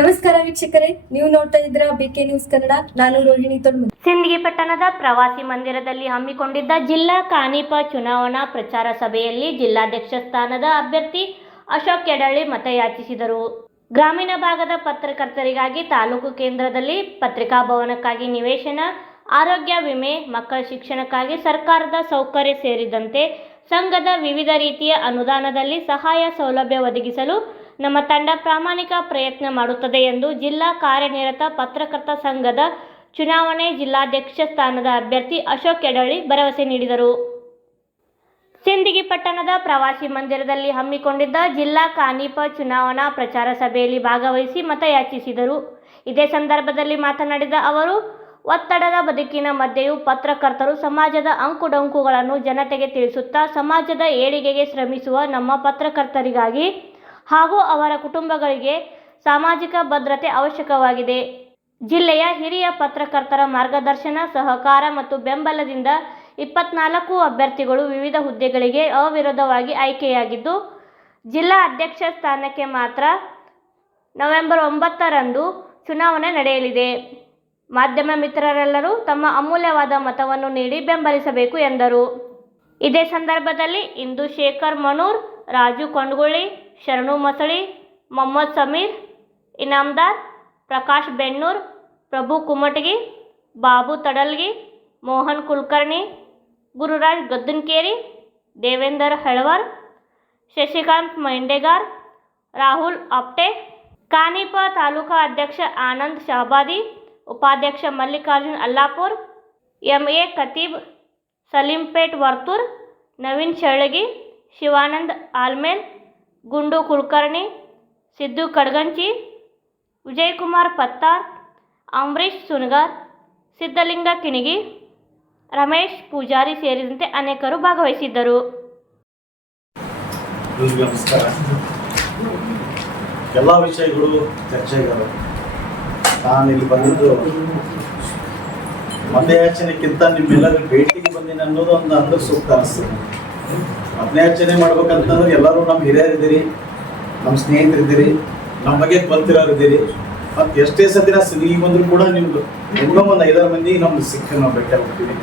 ನಮಸ್ಕಾರ ವೀಕ್ಷಕರೇ, ನೀವು ನೋಡ್ತಾ ಇದ್ದೀರಾ ಬಿಕೆ ನ್ಯೂಸ್ ಕನ್ನಡ. ನಾನು ರೋಹಿಣಿ ತೊಳ್ಮುದಿ. ಸಿಂದಗಿ ಪಟ್ಟಣದ ಪ್ರವಾಸಿ ಮಂದಿರದಲ್ಲಿ ಹಮ್ಮಿಕೊಂಡಿದ್ದ ಜಿಲ್ಲಾ ಕಾನಿಪ ಚುನಾವಣಾ ಪ್ರಚಾರ ಸಭೆಯಲ್ಲಿ ಜಿಲ್ಲಾಧ್ಯಕ್ಷ ಸ್ಥಾನದ ಅಭ್ಯರ್ಥಿ ಅಶೋಕ್ ಯಡಳ್ಳಿ ಮತಯಾಚಿಸಿದರು. ಗ್ರಾಮೀಣ ಭಾಗದ ಪತ್ರಕರ್ತರಿಗಾಗಿ ತಾಲೂಕು ಕೇಂದ್ರದಲ್ಲಿ ಪತ್ರಿಕಾ ಭವನಕ್ಕಾಗಿ ನಿವೇಶನ, ಆರೋಗ್ಯ ವಿಮೆ, ಮಕ್ಕಳ ಶಿಕ್ಷಣಕ್ಕಾಗಿ ಸರ್ಕಾರದ ಸೌಕರ್ಯ ಸೇರಿದಂತೆ ಸಂಘದ ವಿವಿಧ ರೀತಿಯ ಅನುದಾನದಲ್ಲಿ ಸಹಾಯ ಸೌಲಭ್ಯ ಒದಗಿಸಲು ನಮ್ಮ ತಂಡ ಪ್ರಾಮಾಣಿಕ ಪ್ರಯತ್ನ ಮಾಡುತ್ತದೆ ಎಂದು ಜಿಲ್ಲಾ ಕಾರ್ಯನಿರತ ಪತ್ರಕರ್ತ ಸಂಘದ ಚುನಾವಣೆ ಜಿಲ್ಲಾಧ್ಯಕ್ಷ ಸ್ಥಾನದ ಅಭ್ಯರ್ಥಿ ಅಶೋಕ್ ಯಡಳ್ಳಿ ಭರವಸೆ ನೀಡಿದರು. ಸಿಂದಗಿ ಪಟ್ಟಣದ ಪ್ರವಾಸಿ ಮಂದಿರದಲ್ಲಿ ಹಮ್ಮಿಕೊಂಡಿದ್ದ ಜಿಲ್ಲಾ ಕಾನಿಪ ಚುನಾವಣಾ ಪ್ರಚಾರ ಸಭೆಯಲ್ಲಿ ಭಾಗವಹಿಸಿ ಮತಯಾಚಿಸಿದರು. ಇದೇ ಸಂದರ್ಭದಲ್ಲಿ ಮಾತನಾಡಿದ ಅವರು, ಒತ್ತಡದ ಬದುಕಿನ ಮಧ್ಯೆಯೂ ಪತ್ರಕರ್ತರು ಸಮಾಜದ ಅಂಕುಡೊಂಕುಗಳನ್ನು ಜನತೆಗೆ ತಿಳಿಸುತ್ತಾ ಸಮಾಜದ ಏಳಿಗೆಗೆ ಶ್ರಮಿಸುವ ನಮ್ಮ ಪತ್ರಕರ್ತರಿಗಾಗಿ ಹಾಗೂ ಅವರ ಕುಟುಂಬಗಳಿಗೆ ಸಾಮಾಜಿಕ ಭದ್ರತೆ ಅವಶ್ಯಕವಾಗಿದೆ. ಜಿಲ್ಲೆಯ ಹಿರಿಯ ಪತ್ರಕರ್ತರ ಮಾರ್ಗದರ್ಶನ, ಸಹಕಾರ ಮತ್ತು ಬೆಂಬಲದಿಂದ 24 ಅಭ್ಯರ್ಥಿಗಳು ವಿವಿಧ ಹುದ್ದೆಗಳಿಗೆ ಅವಿರೋಧವಾಗಿ ಆಯ್ಕೆಯಾಗಿದ್ದು, ಜಿಲ್ಲಾ ಅಧ್ಯಕ್ಷ ಸ್ಥಾನಕ್ಕೆ ಮಾತ್ರ ನವೆಂಬರ್ 9ರಂದು ಚುನಾವಣೆ ನಡೆಯಲಿದೆ. ಮಾಧ್ಯಮ ಮಿತ್ರರೆಲ್ಲರೂ ತಮ್ಮ ಅಮೂಲ್ಯವಾದ ಮತವನ್ನು ನೀಡಿ ಬೆಂಬಲಿಸಬೇಕು ಎಂದರು. ಇದೇ ಸಂದರ್ಭದಲ್ಲಿ ಇಂದು ಶೇಖರ್ ಮನೂರ್, ರಾಜು ಕೊಂಡಗುಳಿ, ಶರಣು ಮಸಳಿ, ಮೊಹಮ್ಮದ್ ಸಮೀರ್ ಇನಾಮದಾರ್, ಪ್ರಕಾಶ್ ಬೆನ್ನೂರ್, ಪ್ರಭು ಕುಮಟಗಿ, ಬಾಬು ತಡಲ್ಗಿ, ಮೋಹನ್ ಕುಲಕರ್ಣಿ, ಗುರುರಾಜ್ ಗದ್ದನ್ಕೇರಿ, ದೇವೇಂದರ್ ಹೆಳವರ್, ಶಶಿಕಾಂತ್ ಮೈಂಡೆಗಾರ್, ರಾಹುಲ್ ಆಪ್ಟೆ, ಕಾನಿಪ ತಾಲೂಕಾ ಅಧ್ಯಕ್ಷ ಆನಂದ್ ಶಾಬಾದಿ, ಉಪಾಧ್ಯಕ್ಷ ಮಲ್ಲಿಕಾರ್ಜುನ್ ಅಲ್ಲಾಪುರ್, ಎಂಎ ಖತೀಬ್, ಸಲೀಂಪೇಟ್ ವರ್ತೂರ್, ನವೀನ್ ಶೆಳಗಿ, ಶಿವಾನಂದ್ ಆಲ್ಮೇಲ್, ಗುಂಡು ಕುಲಕರ್ಣಿ, ಸಿದ್ದು ಕಡಗಂಚಿ, ವಿಜಯಕುಮಾರ್ ಪತ್ತಾರ್, ಅಂಬರೀಶ್ ಸುನಗಾರ್, ಸಿದ್ದಲಿಂಗ ಕಿಣಿಗಿ, ರಮೇಶ್ ಪೂಜಾರಿ ಸೇರಿದಂತೆ ಅನೇಕರು ಭಾಗವಹಿಸಿದ್ದರು. ನಮಸ್ಕಾರ. ಎಲ್ಲ ವಿಷಯಗಳು ಚರ್ಚೆಗಳು. ನಾನು ಇಲ್ಲಿ ಬಂದಿದ್ದು ಮತಯಾಚನೆಕ್ಕಿಂತ ನಿಮ್ಮೆಲ್ಲರ ಭೇಟಿಗೆ ಬಂದಿನಿ ಅನ್ನೋದು ಒಂದು ಅಂದ್ರೆ ಸೂಕ್ತ ಅನಿಸ್ತದೆ. ಮತಯಾಚನೆ ಮಾಡ್ಬೇಕಂತಂದ್ರೆ ಎಲ್ಲರೂ ನಮ್ಮ ಹಿರಿಯರಿದ್ದೀರಿ, ನಮ್ಮ ಸ್ನೇಹಿತರಿದ್ದೀರಿ, ನಮ್ಮ ಬಗ್ಗೆ ಗೊತ್ತಿರೋರಿದ್ದೀರಿ. ಮತ್ತು ಎಷ್ಟೇ ಸತಿ ನಾವು ಸಿಂದಗಿ ಬಂದರೂ ಕೂಡ ನಿಮ್ದು ಇನ್ನೂ ಒಂದು 5-6 ಮಂದಿ ನಮ್ದು ಸಿಕ್ಕ ನಾವು ಭೇಟಿ ಆಗ್ಬಿಡ್ತೀವಿ.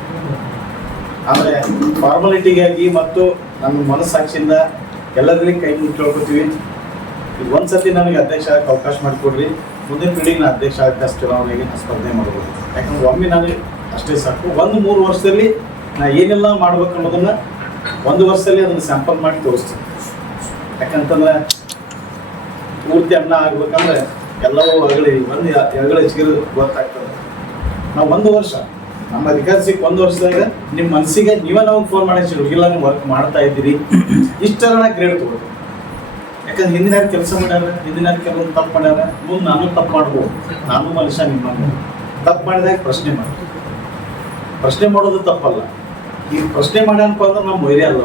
ಆದರೆ ಫಾರ್ಮಾಲಿಟಿಗಾಗಿ ಮತ್ತು ನಮ್ಮ ಮನಸ್ಸಾಕ್ಷಿಯಿಂದ ಎಲ್ಲರಲ್ಲಿ ಕೈ ಕೇಳ್ಕೊತೀವಿ. ಈಗ ಒಂದು ಸತಿ ನನಗೆ ಅಧ್ಯಕ್ಷ ಆಗಕ್ಕೆ ಅವಕಾಶ ಮಾಡಿಕೊಡ್ರಿ, ಮುಂದಿನ ಪೀಳಿಗೆ ನಾನು ಅಧ್ಯಕ್ಷ ಆಗಕ್ಕೆ ಚುನಾವಣೆಗೆ ನಾನು ಸ್ಪರ್ಧೆ ಮಾಡ್ಬೋದು. ಯಾಕಂದ್ರೆ ಒಮ್ಮೆ ನನಗೆ ಅಷ್ಟೇ ಸಾಕು. 3 ವರ್ಷದಲ್ಲಿ ನಾನು ಏನೆಲ್ಲ ಮಾಡ್ಬೇಕು ಅನ್ನೋದನ್ನು 1 ವರ್ಷದಲ್ಲಿ ಅದನ್ನು ಸ್ಯಾಂಪಲ್ ಮಾಡಿ ತೋರಿಸ್ತೀನಿ. ಯಾಕಂತಂದ್ರೆ ಪೂರ್ತಿ ಅನ್ನ ಆಗ್ಬೇಕಂದ್ರೆ ಎಲ್ಲವೂ ಹೊರಗಡೆ ಹೆಚ್ಚಿಗೆ ಗೊತ್ತಾಗ್ತದೆ. ನಾವು 1 ವರ್ಷ ನಮ್ಮ ಅಧಿಕಾರ ಸಿಕ್ಕ 1 ವರ್ಷದಾಗ ನಿಮ್ಮ ಮನಸ್ಸಿಗೆ ನೀವೇ ನಾವು ಫೋನ್ ಮಾಡಿ ಇಲ್ಲ ನೀವು ವರ್ಕ್ ಮಾಡ್ತಾ ಇದ್ದೀರಿ, ಇಷ್ಟೆಲ್ಲ ಗ್ರೇಡ್ ತಗೋದು. ಯಾಕಂದ್ರೆ ಹಿಂದಿನ ಕೆಲಸ ಮಾಡ್ಯಾರ, ಹಿಂದಿನ ಕೆಲವೊಂದು ತಪ್ಪು ಮಾಡ್ಯಾರ, ಮುಂದೆ ನಾನು ತಪ್ಪು ಮಾಡ್ಬೋದು. ನಾನು ಮನುಷ್ಯ, ನಿಮ್ಮ ತಪ್ಪು ಮಾಡಿದಾಗ ಪ್ರಶ್ನೆ ಮಾಡೋದು ತಪ್ಪಲ್ಲ. ಈಗ ಪ್ರಶ್ನೆ ಮಾಡ್ಯಾನಪ್ಪ ಅಂದ್ರೆ ನಾವು ಮೈರಿ ಅಲ್ಲ.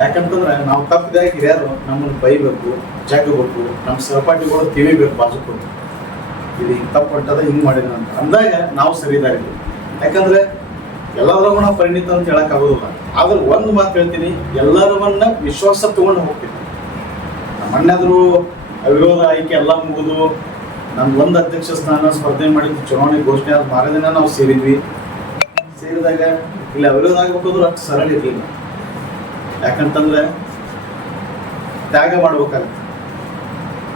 ಯಾಕಂತಂದ್ರೆ ನಾವು ತಪ್ಪಿದಾಗ ಹಿರಿಯರು ನಮ್ಮನ್ನು ಬೈಬೇಕು, ಜಾಗಬೇಕು, ನಮ್ಮ ಸಹಪಾಠಿಗಳು ತಿವಿಬೇಕು, ಬಾಜು ಇದು ಹಿಂಗೆ ತಪ್ಪು ಹೊಂಟದ, ಹಿಂಗೆ ಮಾಡಿದ ಅಂತ ಅಂದಾಗ ನಾವು ಸರಿದಾಗಿದ್ದೀವಿ. ಯಾಕಂದ್ರೆ ಎಲ್ಲರೂ ನಾವು ಪರಿಣಿತ ಅಂತ ಹೇಳೋಕ್ಕಾಗೋದಿಲ್ಲ. ಆದ್ರೆ ಒಂದು ಮಾತು ಹೇಳ್ತೀನಿ, ಎಲ್ಲರವನ್ನ ವಿಶ್ವಾಸ ತಗೊಂಡು ಹೋಗ್ತೀನಿ. ನಮ್ಮ ಅಣ್ಣಾದ್ರು ಅವಿರೋಧ ಆಯ್ಕೆ ಎಲ್ಲ ಮುಗಿದು ನಾನು ಒಂದು ಅಧ್ಯಕ್ಷ ಸ್ಥಾನ ಸ್ಪರ್ಧೆ ಮಾಡಿದ್ದು ಚುನಾವಣೆ ಘೋಷಣೆ ಆದ ಮಾರದಿನ ನಾವು ಸೇರಿದಾಗ ಇಲ್ಲಿ ಅವಿರೋಧ ಆಗ್ಬೇಕಾದ್ರೂ ಅಷ್ಟು ಸರಳ ಇರಲಿಲ್ಲ. ಯಾಕಂತಂದ್ರೆ ತ್ಯಾಗ ಮಾಡ್ಬೇಕಾಗುತ್ತೆ.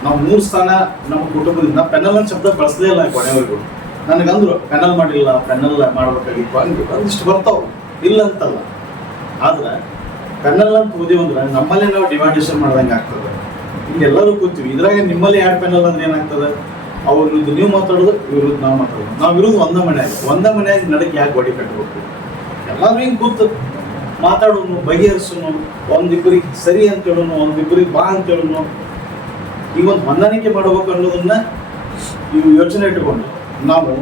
ನಾವು 3 ಸ್ಥಾನ ನಮ್ಮ ಕುಟುಂಬದಿಂದ ಪೆನಲ್ ಅಂತ ಶಬ್ದ ಬಳಸಲೇ ಇಲ್ಲ ಕೊನೆಯವರೆಗೂ. ನನಗಂದ್ರು ಪೆನಲ್ ಮಾಡಿಲ್ಲ, ಪೆನಲ್ ಮಾಡ್ಬೇಕಾಗಿತ್ತು, ಹಂಗೆ ಒಂದಿಷ್ಟು ಬರ್ತಾವೆ, ಇಲ್ಲ ಅಂತಲ್ಲ. ಆದ್ರೆ ಪೆನಲ್ ಅಂತ ಓದಿ ಅಂದ್ರೆ ನಮ್ಮಲ್ಲೇ ನಾವು ಡಿವೈಡೇಷನ್ ಮಾಡ್ದಂಗೆ ಆಗ್ತದೆ. ಇಲ್ಲಿ ಎಲ್ಲರೂ ಕೂತೀವಿ, ಇದ್ರಾಗ ನಿಮ್ಮಲ್ಲಿ 2 ಪೆನಲ್ ಅಂದ್ರೆ ಏನಾಗ್ತದೆ, ಅವ್ರ ವಿರುದ್ಧ ನೀವು ಮಾತಾಡೋದು, ಇವ್ರ ವಿರುದ್ಧ ನಾವು ಮಾತಾಡೋದು. ನಾವು ವಿರುದ್ಧ ಒಂದೇ ಮನೆಯಾಗಿ ನಡಕ್ಕೆ ಯಾಕೆ ಗೋಡಿ ಕಟ್ಟಬೇಕು? ಎಲ್ಲರೂ ಹಿಂಗೆ ಕೂತು ಮಾತಾಡೋನು, ಬಗೆಹರಿಸೋನು, ಒಂದಿಬ್ಬರಿಗೆ ಸರಿ ಅಂತ ಹೇಳೋನು, ಒಂದಿಬ್ಬರಿಗೆ ಬಾ ಅಂತ ಹೇಳೋನು, ಈಗ ಒಂದು ಹೊಂದಾಣಿಕೆ ಮಾಡಬೇಕು ಅನ್ನೋದನ್ನ ಇವು ಯೋಚನೆ ಇಟ್ಟುಕೊಂಡು ನಾವು